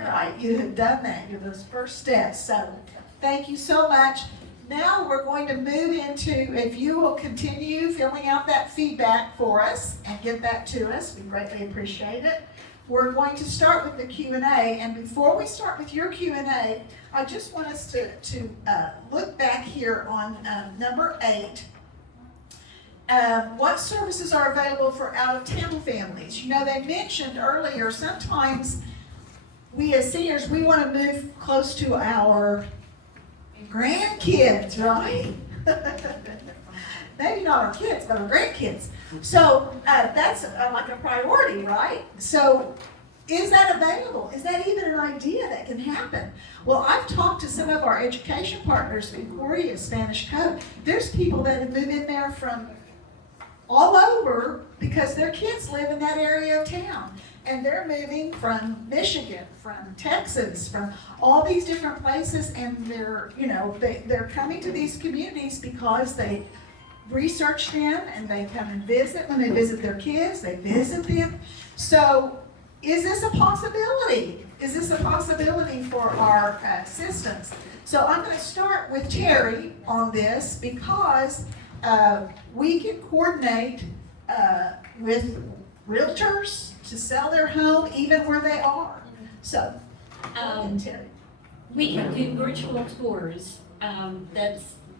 Right? You have done that. You're those first steps. So thank you so much. Now we're going to move into, if you will continue filling out that feedback for us and get that to us, we greatly appreciate it. We're going to start with the Q&A, and before we start with your Q&A, I just want us to look back here on number 8. What services are available for out-of-town families? You know, they mentioned earlier, sometimes we as seniors, we want to move close to our grandkids, right? Maybe not our kids, but our grandkids. So that's like a priority, right? So is that available? Is that even an idea that can happen? Well, I've talked to some of our education partners, Concordia, Spanish Code. There's people that have moved in there from all over because their kids live in that area of town. And they're moving from Michigan, from Texas, from all these different places, and they're coming to these communities because they research them and they come and visit. When they visit their kids, they visit them. So is this a possibility? Is this a possibility for our systems? So I'm going to start with Terry on this because we can coordinate with realtors to sell their home even where they are. So, Terry. We can do virtual tours, we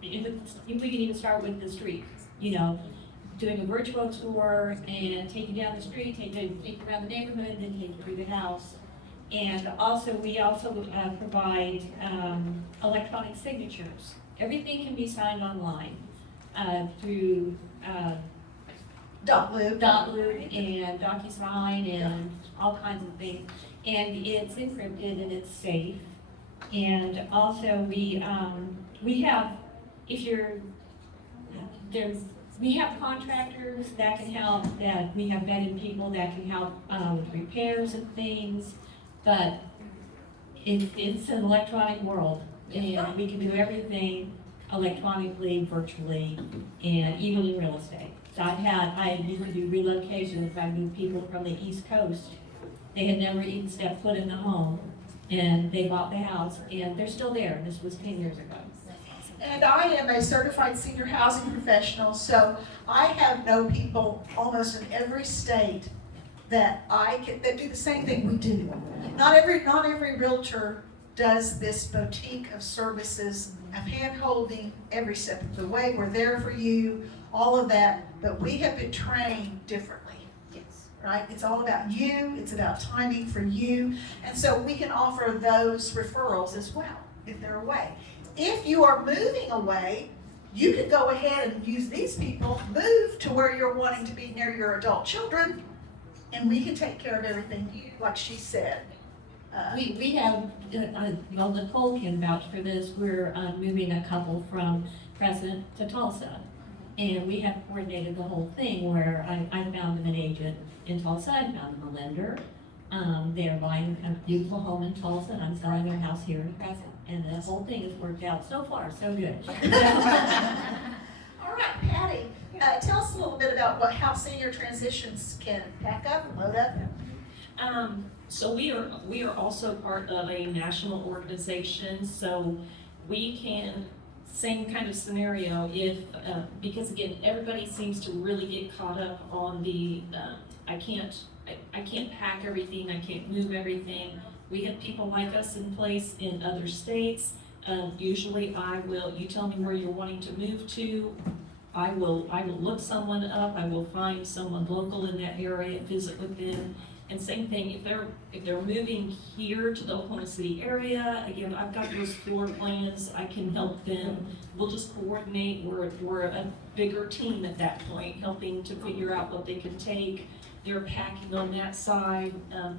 can even start with the street, doing a virtual tour and take you down the street, take you around the neighborhood, then take you through the house. And also, we provide electronic signatures. Everything can be signed online through Dotloop. Dotloop and DocuSign and all kinds of things. And it's encrypted and it's safe. And also we have, we have contractors that can help, that we have vetted people that can help with repairs and things, but it's an electronic world, and we can do everything electronically, virtually, and even in real estate. So I used to do relocations. I moved people from the East Coast. They had never even stepped foot in the home, and they bought the house, and they're still there. This was 10 years ago. And I am a certified senior housing professional, so I have known people almost in every state that do the same thing we do. Not every realtor does this boutique of services, of hand-holding every step of the way. We're there for you, all of that, but we have been trained differently. Yes. Right? It's all about you, it's about timing for you, and so we can offer those referrals as well, if they're away. If you are moving away, you could go ahead and use these people, move to where you're wanting to be near your adult children, and we can take care of everything, like she said. We have, well, Nicole can vouch for this. We're moving a couple from Crescent to Tulsa. And we have coordinated the whole thing where I found them an agent in Tulsa, I found them a lender. They're buying a beautiful home in Tulsa, and I'm selling their house here in Crescent. And the whole thing has worked out so far, so good. All right, Patty, tell us a little bit about how senior transitions can pack up and load up. So we are also part of a national organization, so we can, same kind of scenario, if because again, everybody seems to really get caught up on the I can't pack everything, I can't move everything. We have people like us in place in other states. Usually you tell me where you're wanting to move to, I will look someone up, I will find someone local in that area, visit with them. And same thing, if they're moving here to the Oklahoma City area, again, I've got those floor plans, I can help them. We'll just coordinate, we're a bigger team at that point, helping to figure out what they can take. They're packing on that side.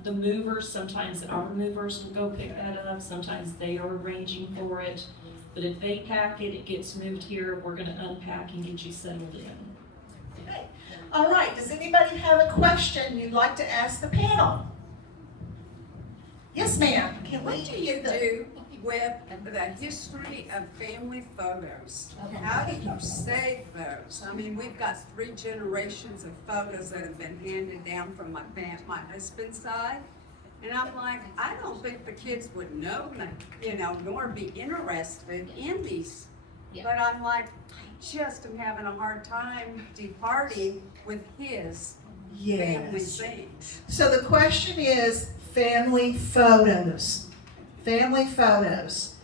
The movers, sometimes our movers will go pick that up, sometimes they are arranging for it. But if they pack it, it gets moved here, we're gonna unpack and get you settled in. Okay. All right, does anybody have a question you'd like to ask the panel? Yes, ma'am. What do you do with the history of family photos? How do you save those? I mean, we've got 3 generations of photos that have been handed down from my husband's side. And I'm like, I don't think the kids would know, nor be interested in these. Yeah. But I'm like, I just am having a hard time departing with his family Yes. things. So the question is family photos. Family photos.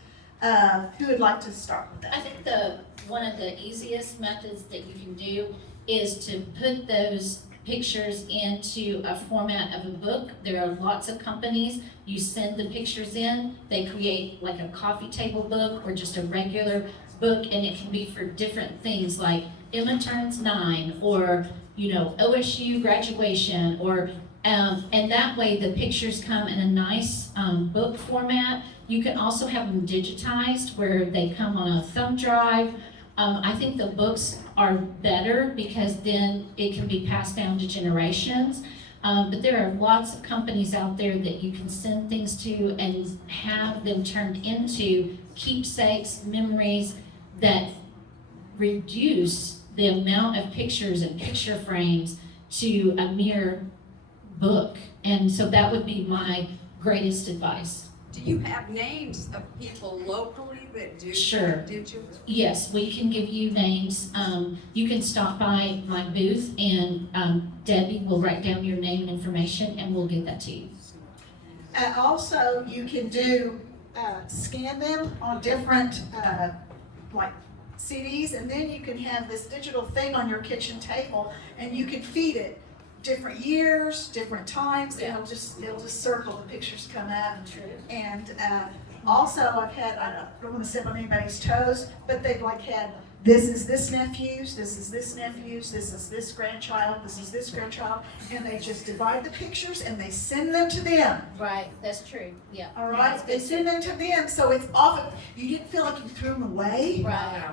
Who would like to start with I that? think one of the easiest methods that you can do is to put those pictures into a format of a book. There are lots of companies, you send the pictures in, they create like a coffee table book or just a regular book, and it can be for different things like Emma turns 9 or OSU graduation or and that way the pictures come in a nice book format. You can also have them digitized where they come on a thumb drive. I think the books are better because then it can be passed down to generations. But there are lots of companies out there that you can send things to and have them turned into keepsakes, memories that reduce the amount of pictures and picture frames to a mere book. And so that would be my greatest advice. Do you have names of people locally that do Sure. digital? Yes, we can give you names. You can stop by my booth and Debbie will write down your name and information and we'll get that to you. Also, you can do scan them on different, like CDs, and then you can have this digital thing on your kitchen table, and you can feed it different years, different times, it'll just circle, the pictures come up. And, also I've had, I don't wanna step on anybody's toes, but they've like had, this is this nephew's, this is this nephew's, this is this grandchild, this is this grandchild, and they just divide the pictures and they send them to them. Right, that's true, yeah. All right, they send them to them, so it's often, you didn't feel like you threw them away. Right,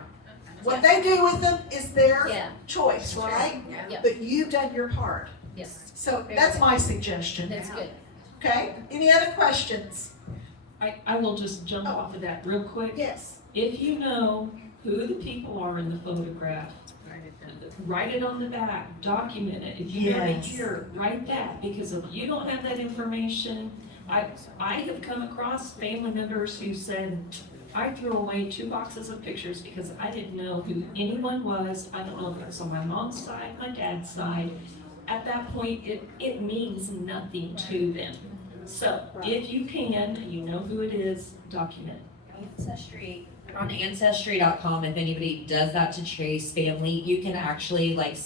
What they do with them is their yeah, choice, right? yeah, But you've done your part. yes, So that's my suggestion. that's good. Okay, any other questions? I will just jump off of that real quick. Yes. If you know who the people are in the photograph, write it on the back, document it. If you have it Yes. here, write that, because if you don't have that information, I have come across family members who said, I threw away 2 boxes of pictures because I didn't know who anyone was. I don't know if it was on my mom's side, my dad's side. At that point, it means nothing to them. So if you can, you know who it is, document it. Ancestry, on Ancestry.com, if anybody does that to trace family, you can actually like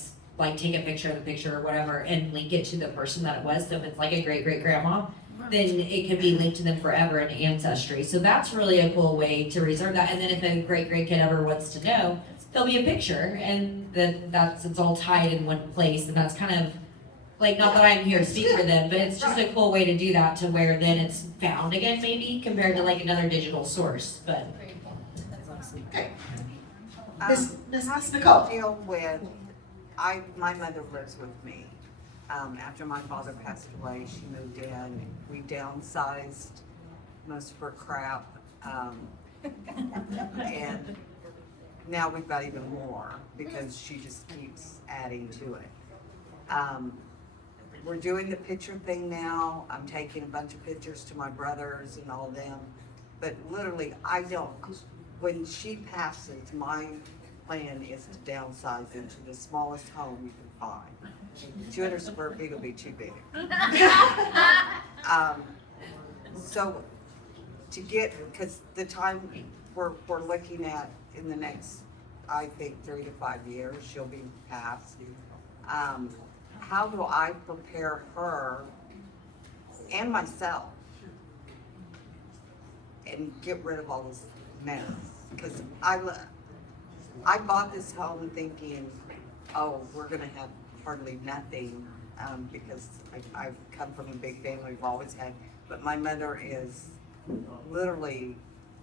take a picture of the picture or whatever and link it to the person that it was. So if it's like a great-great-grandma, then it can be linked to them forever in Ancestry. So that's really a cool way to reserve that. And then if a great-great-kid ever wants to know, there'll be a picture, and it's all tied in one place, and that's kind of, like, not that I'm here to speak for them, but it's just a cool way to do that, to where then it's found again, maybe, compared to like another digital source, but. Very cool. That's awesome. Okay. Miss How do you Nicole. deal with, my mother lives with me. After my father passed away, she moved in, we downsized most of her crap. And now we've got even more because she just keeps adding to it. We're doing the picture thing now. I'm taking a bunch of pictures to my brothers and all of them. But literally, when she passes, my plan is to downsize into the smallest home you can find. 200 square feet will be too big. So to get, because the time we're looking at in the next, I think, 3 to 5 years, she'll be passed. How do I prepare her and myself and get rid of all this mess? Because I bought this home thinking, oh, we're gonna have hardly nothing, because I've come from a big family, we've always had, but my mother is literally,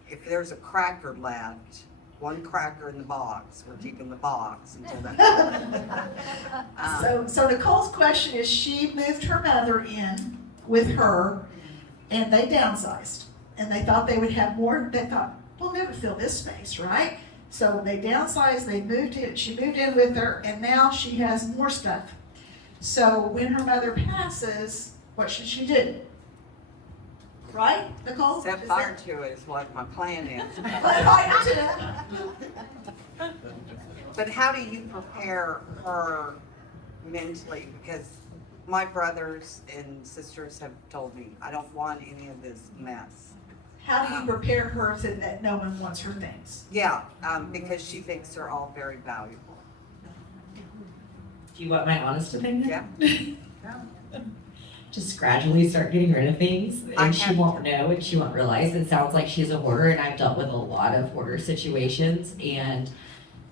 if there's a cracker left, one cracker in the box, we're keeping the box until that. So Nicole's question is, she moved her mother in with her, and they downsized. And they thought they would have more, they thought, we'll never fill this space, right? So they downsized, they moved in, she moved in with her, and now she has more stuff. So when her mother passes, what should she do? Right, Nicole? Set fire to it is what my plan is. Set fire to it. But how do you prepare her mentally? Because my brothers and sisters have told me, I don't want any of this mess. How do you prepare her so that no one wants her things? Yeah, because she thinks they're all very valuable. Do you want my honest opinion? Yeah. Just gradually start getting rid of things, I and she have won't know, and she won't realize. It sounds like she's a hoarder, and I've dealt with a lot of hoarder situations, and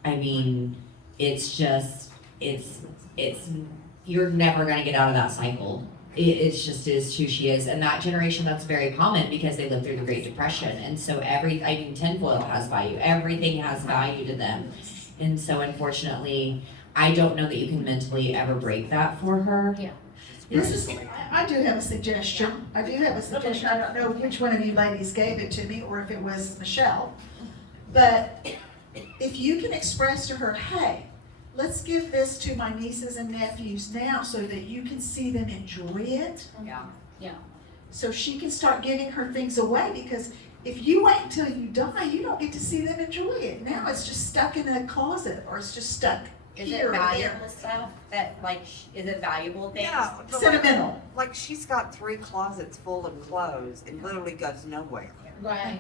I mean, it's just, you're never gonna get out of that cycle. It's just is who she is, and that generation, that's very common because they lived through the Great Depression, and so tinfoil has value, everything has value to them, and so unfortunately, I don't know that you can mentally ever break that for her. Yeah. I do have a suggestion. I don't know which one of you ladies gave it to me or if it was Michelle. But if you can express to her, hey, let's give this to my nieces and nephews now so that you can see them enjoy it. Yeah. Yeah. So she can start giving her things away, because if you wait until you die, you don't get to see them enjoy it. Now it's just stuck in a closet, or it's just stuck Is here it or there. valuable stuff that, like, is it valuable things? Yeah, but Sentimental. like she's got 3 closets full of clothes and literally goes nowhere. Right.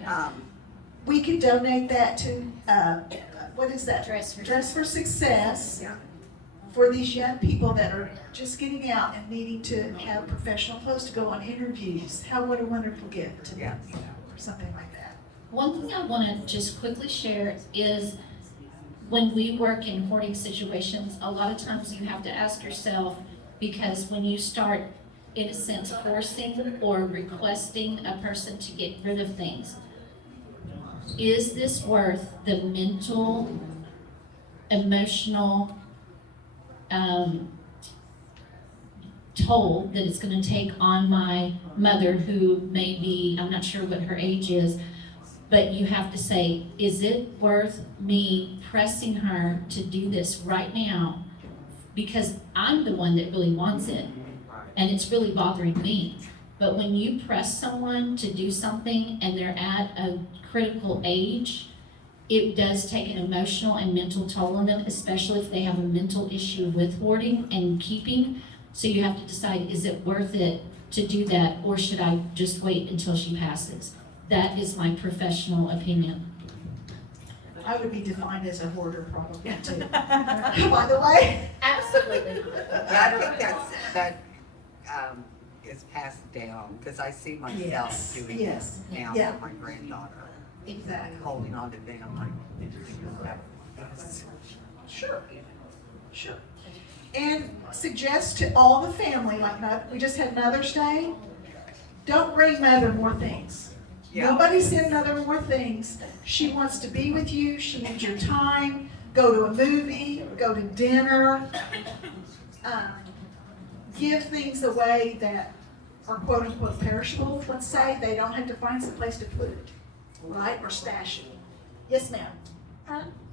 We can donate that to, what is that? Dress for Dress for Success. Yeah. For these young people that are just getting out and needing to have professional clothes to go on interviews. What a wonderful gift to them, Yes. or something like that. One thing I want to just quickly share is when we work in hoarding situations, a lot of times you have to ask yourself, because when you start, in a sense, forcing or requesting a person to get rid of things, is this worth the mental, emotional, toll that it's going to take on my mother, who may be, I'm not sure what her age is, but you have to say, is it worth me pressing her to do this right now? Because I'm the one that really wants it, and it's really bothering me. But when you press someone to do something and they're at a critical age, it does take an emotional and mental toll on them, especially if they have a mental issue with hoarding and keeping. So you have to decide, is it worth it to do that, or should I just wait until she passes? That is my professional opinion. I would be defined as a hoarder probably too. By the way. Absolutely. Yeah, I think that is passed down, because I see myself Yes, doing yes, it now yeah. with my granddaughter, Exactly. holding on to them like. Sure, sure. And suggest to all the family, like we just had Mother's Day, don't bring Mother more things. Yeah. Nobody send Mother more things. She wants to be with you, she needs your time, go to a movie, go to dinner. Give things away that are quote unquote perishable, let's say. They don't have to find some place to put it, right, or stash it. Yes, ma'am.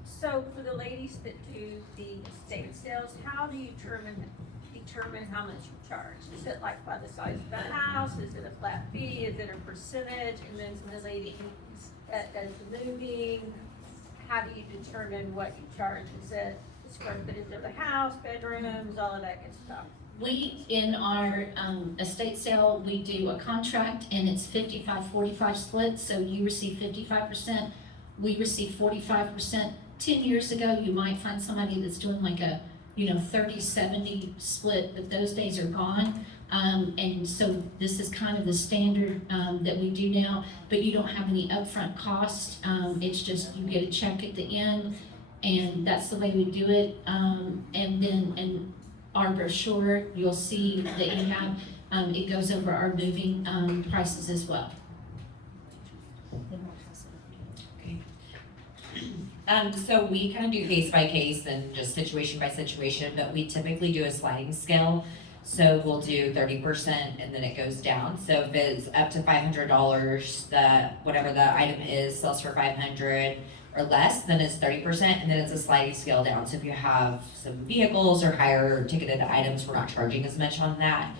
So for the ladies that do the estate sales, how do you determine how much you charge? Is it like by the size of the house? Is it a flat fee? Is it a percentage? And then the lady that does the moving, how do you determine what you charge? Is it the square footage of the house, bedrooms, all of that good stuff? We, in our estate sale, we do a contract, and it's 55-45 split, so you receive 55%, we receive 45%. 10 years ago, you might find somebody that's doing like a 30-70 split, but those days are gone. And so this is kind of the standard that we do now, but you don't have any upfront cost. It's just you get a check at the end, and that's the way we do it. And then in our brochure, you'll see that you have, it goes over our moving prices as well. So we kind of do case by case and just situation by situation, but we typically do a sliding scale. So we'll do 30% and then it goes down. So if it's up to $500, whatever the item is sells for $500 or less, then it's 30%, and then it's a sliding scale down. So if you have some vehicles or higher ticketed items, we're not charging as much on that.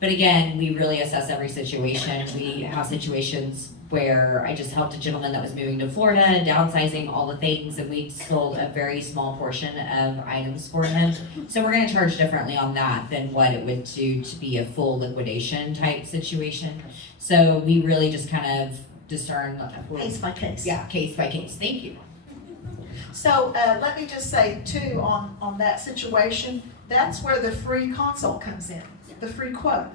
But again, we really assess every situation. We have situations where I just helped a gentleman that was moving to Florida, downsizing, all the things, and we sold a very small portion of items for him. So we're gonna charge differently on that than what it would do to be a full liquidation type situation. So we really just kind of discern. Case by case. Yeah, case by case, thank you. So let me just say too, on that situation, that's where the free consult comes in, the free quote.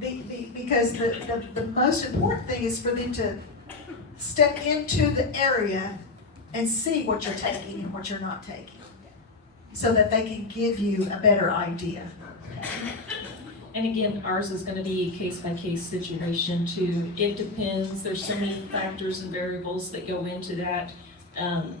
Because the most important thing is for them to step into the area and see what you're taking and what you're not taking, so that they can give you a better idea. And again, ours is gonna be a case-by-case situation too. It depends, there's so many factors and variables that go into that.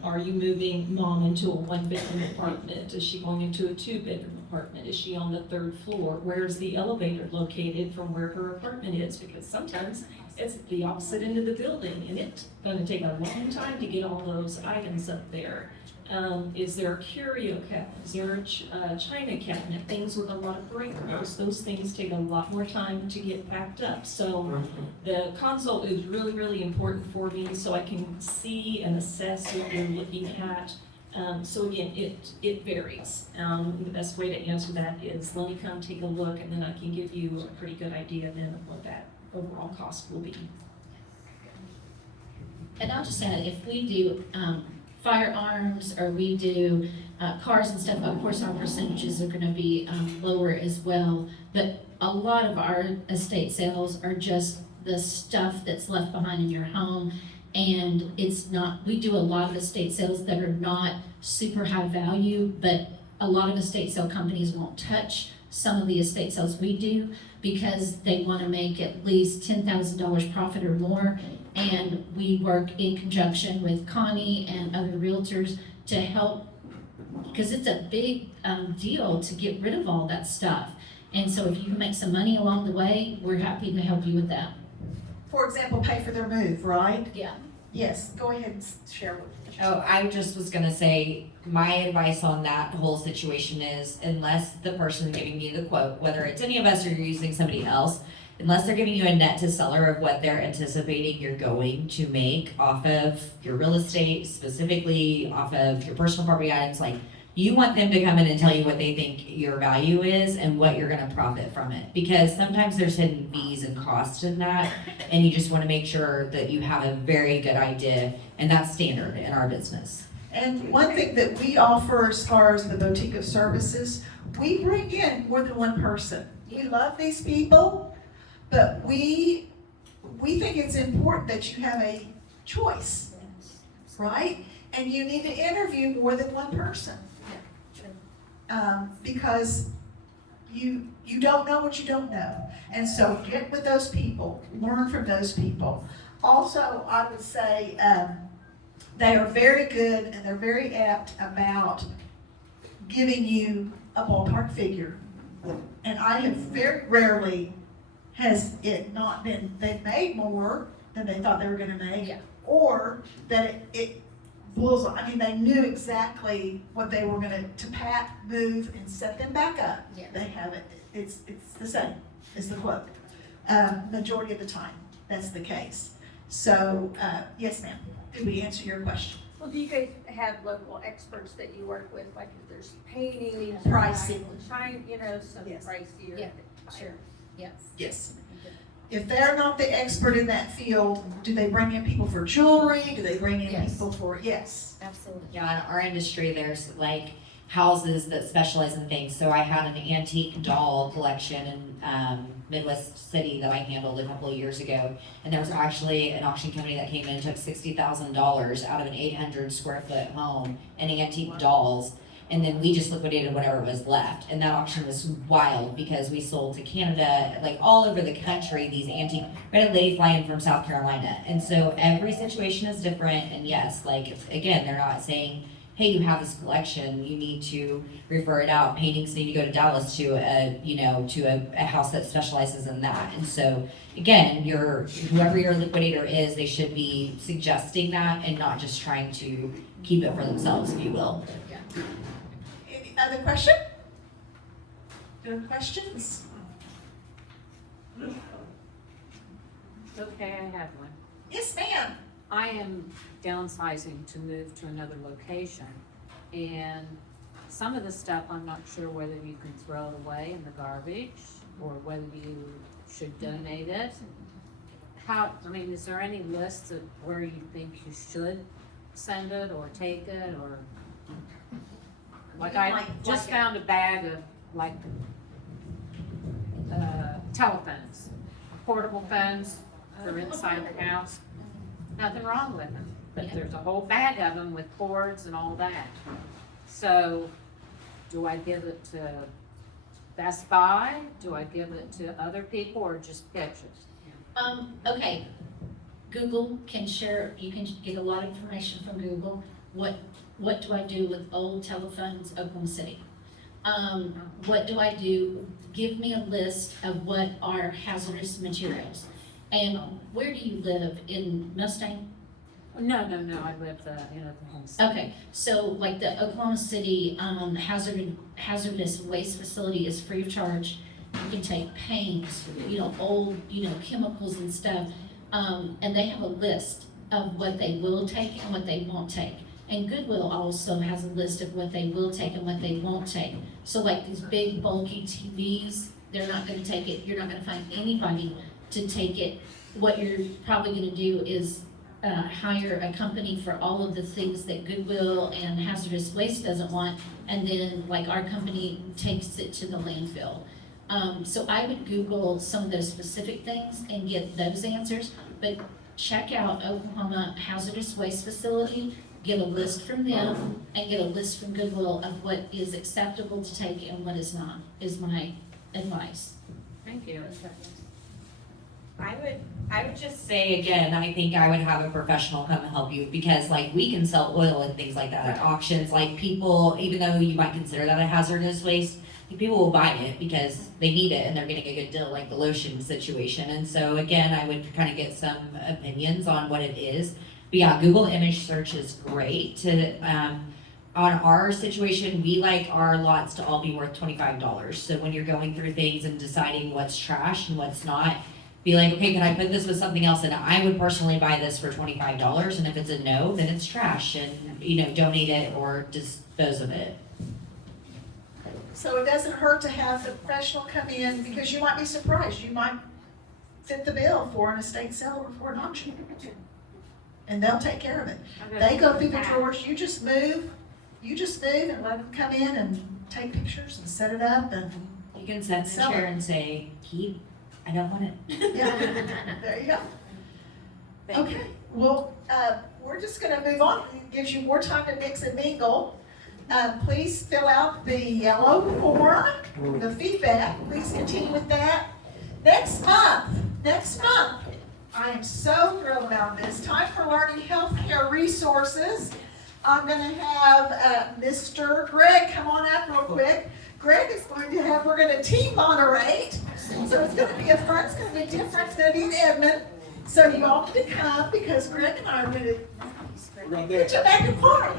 Are you moving mom into a 1-bedroom apartment? Is she going into a 2-bedroom apartment? Is she on the 3rd floor? Where's the elevator located from where her apartment is? Because sometimes it's the opposite end of the building, and it's gonna take a long time to get all those items up there. Is there a curio cabinet? Is there a china cabinet? Things with a lot of breakers. Those things take a lot more time to get packed up. So the consult is really, really important for me, so I can see and assess what you're looking at. So again, it varies. The best way to answer that is let me come take a look, and then I can give you a pretty good idea then of what that overall cost will be. And I'll just add, if we do firearms or we do cars and stuff, of course our percentages are gonna be lower as well. But a lot of our estate sales are just the stuff that's left behind in your home. And it's not, we do a lot of estate sales that are not super high value, but a lot of estate sale companies won't touch some of the estate sales we do because they wanna make at least $10,000 profit or more. And we work in conjunction with Connie and other realtors to help, because it's a big deal to get rid of all that stuff. And so if you can make some money along the way, we're happy to help you with that. For example, pay for their move, right? Yeah. Yes, go ahead and share with us. Oh, I just was gonna say, my advice on that whole situation is unless the person giving you the quote, whether it's any of us or you're using somebody else, unless they're giving you a net to seller of what they're anticipating you're going to make off of your real estate, specifically off of your personal property items, like you want them to come in and tell you what they think your value is and what you're gonna profit from it. Because sometimes there's hidden fees and costs in that, and you just wanna make sure that you have a very good idea, and that's standard in our business. And one thing that we offer as far as the boutique of services, we bring in more than one person. We love these people, but we think it's important that you have a choice, right? And you need to interview more than one person. Because you don't know what you don't know. And so get with those people, learn from those people. Also, I would say, they are very good and they're very apt about giving you a ballpark figure. And I have very rarely has it not been, they've made more than they thought they were gonna make. Yeah. Or that it blows, I mean, they knew exactly what they were gonna, to pack, move, and set them back up. Yeah. They have it, it's the same, is the quote. Majority of the time, that's the case. So, yes ma'am, did we answer your question? Well, do you guys have local experts that you work with, like if there's painting? Pricing. Trying, some Yes. pricier. Yeah, sure. Yes. Yes. If they're not the expert in that field, do they bring in people for jewelry? Do they bring in Yes. people for, yes. Absolutely. Yeah, in our industry, there's like houses that specialize in things. So I had an antique doll collection in Midwest City that I handled a couple of years ago. And there was actually an auction company that came in and took $60,000 out of an 800 square foot home and antique dolls. And then we just liquidated whatever was left. And that auction was wild because we sold to Canada, like all over the country, these antique, we had a lady fly in from South Carolina. And so every situation is different. And yes, like, again, they're not saying, hey, you have this collection, you need to refer it out. Paintings need to go to Dallas to a house that specializes in that. And so, again, whoever your liquidator is, they should be suggesting that and not just trying to keep it for themselves, if you will. Any other question? Other questions? Okay, I have one. Yes, ma'am. I am downsizing to move to another location, and some of the stuff I'm not sure whether you can throw it away in the garbage or whether you should donate it. Is there any list of where you think you should send it or take it, or? Like I just found a bag of telephones, portable phones for inside the house. Nothing wrong with them, but there's a whole bag of them with cords and all that. So, do I give it to Best Buy? Do I give it to other people or just pictures? Okay. Google can share, you can get a lot of information from Google. What do I do with old telephones, Oklahoma City? What do I do? Give me a list of what are hazardous materials. And where do you live? In Mustang? No, I live in Oklahoma City. Okay, so like the Oklahoma City hazardous waste facility is free of charge. You can take paints, old, chemicals and stuff. And they have a list of what they will take and what they won't take. And Goodwill also has a list of what they will take and what they won't take. So like these big bulky TVs, they're not gonna take it, you're not gonna find anybody to take it. What you're probably gonna do is hire a company for all of the things that Goodwill and hazardous waste doesn't want, and then like our company takes it to the landfill. So I would Google some of those specific things and get those answers, but check out Oklahoma Hazardous Waste Facility, get a list from them, and get a list from Goodwill of what is acceptable to take and what is not, is my advice. Thank you. I would just say again, I think I would have a professional come and help you, because like we can sell oil and things like that at auctions. Like people, even though you might consider that a hazardous waste, people will buy it because they need it and they're getting a good deal, like the lotion situation. And so again, I would kind of get some opinions on what it is. But yeah, Google image search is great to, on our situation, we like our lots to all be worth $25. So when you're going through things and deciding what's trash and what's not, be like, okay, can I put this with something else? And I would personally buy this for $25. And if it's a no, then it's trash, and, donate it or dispose of it. So it doesn't hurt to have the professional come in, because you might be surprised, you might fit the bill for an estate sale or for an auction. And they'll take care of it. They go through the drawers, you just move and let them come in and take pictures and set it up and. You can sit in the Sell chair it. and say, keep, I don't want it. Yeah, there you go. Okay, well, we're just gonna move on. It gives you more time to mix and mingle. Please fill out the yellow form, the feedback. Please continue with that. Next month, I am so thrilled about this. Time for learning healthcare resources. I'm gonna have Mr. Greg come on up real quick. Greg is going to we're gonna team moderate. So it's gonna be it's gonna be different than in Edmond. So you all need to come, because Greg and I are gonna get you back and forth.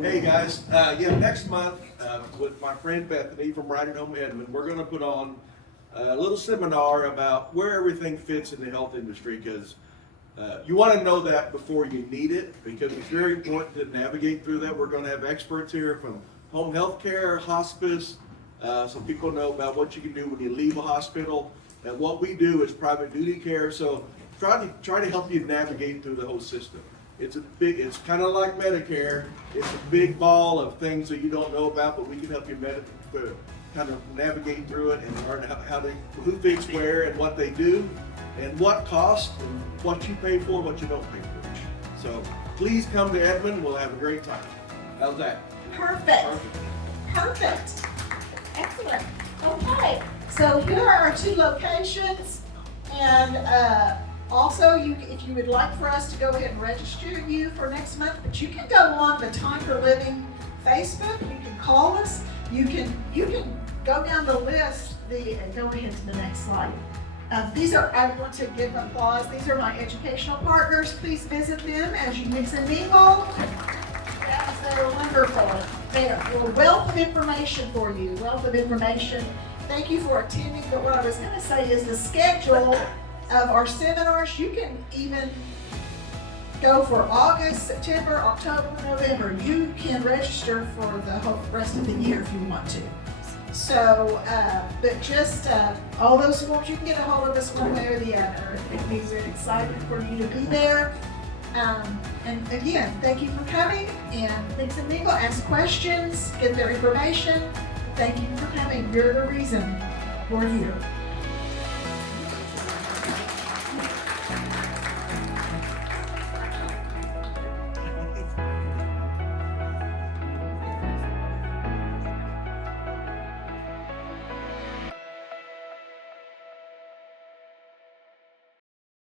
Hey guys, next month with my friend Bethany from Riding Home Edmond, we're going to put on a little seminar about where everything fits in the health industry, because you want to know that before you need it, because it's very important to navigate through that. We're going to have experts here from home health care, hospice, so people know about what you can do when you leave a hospital, and what we do is private duty care. So try to help you navigate through the whole system. It's kind of like Medicare. It's a big ball of things that you don't know about, but we can help you kind of navigate through it and learn who fits where and what they do, and what costs and what you pay for, what you don't pay for. So please come to Edmond. We'll have a great time. How's that? Perfect. Excellent. Okay, so here are our two locations, and also, if you would like for us to go ahead and register you for next month, but you can go on the Time for Living Facebook. You can call us. You can go down the list. Go ahead to the next slide. I want to give applause. These are my educational partners. Please visit them as you mix and mingle. They're wonderful. They're a wealth of information for you. Thank you for attending. But what I was going to say is the schedule of our seminars. You can even go for August, September, October, November. You can register for the whole rest of the year if you want to. So, but just all those forms, you can get a hold of us one way or the other. We're excited for you to be there. And again, thank you for coming, and mix and mingle, ask questions, get their information. Thank you for coming. You're the reason we're here.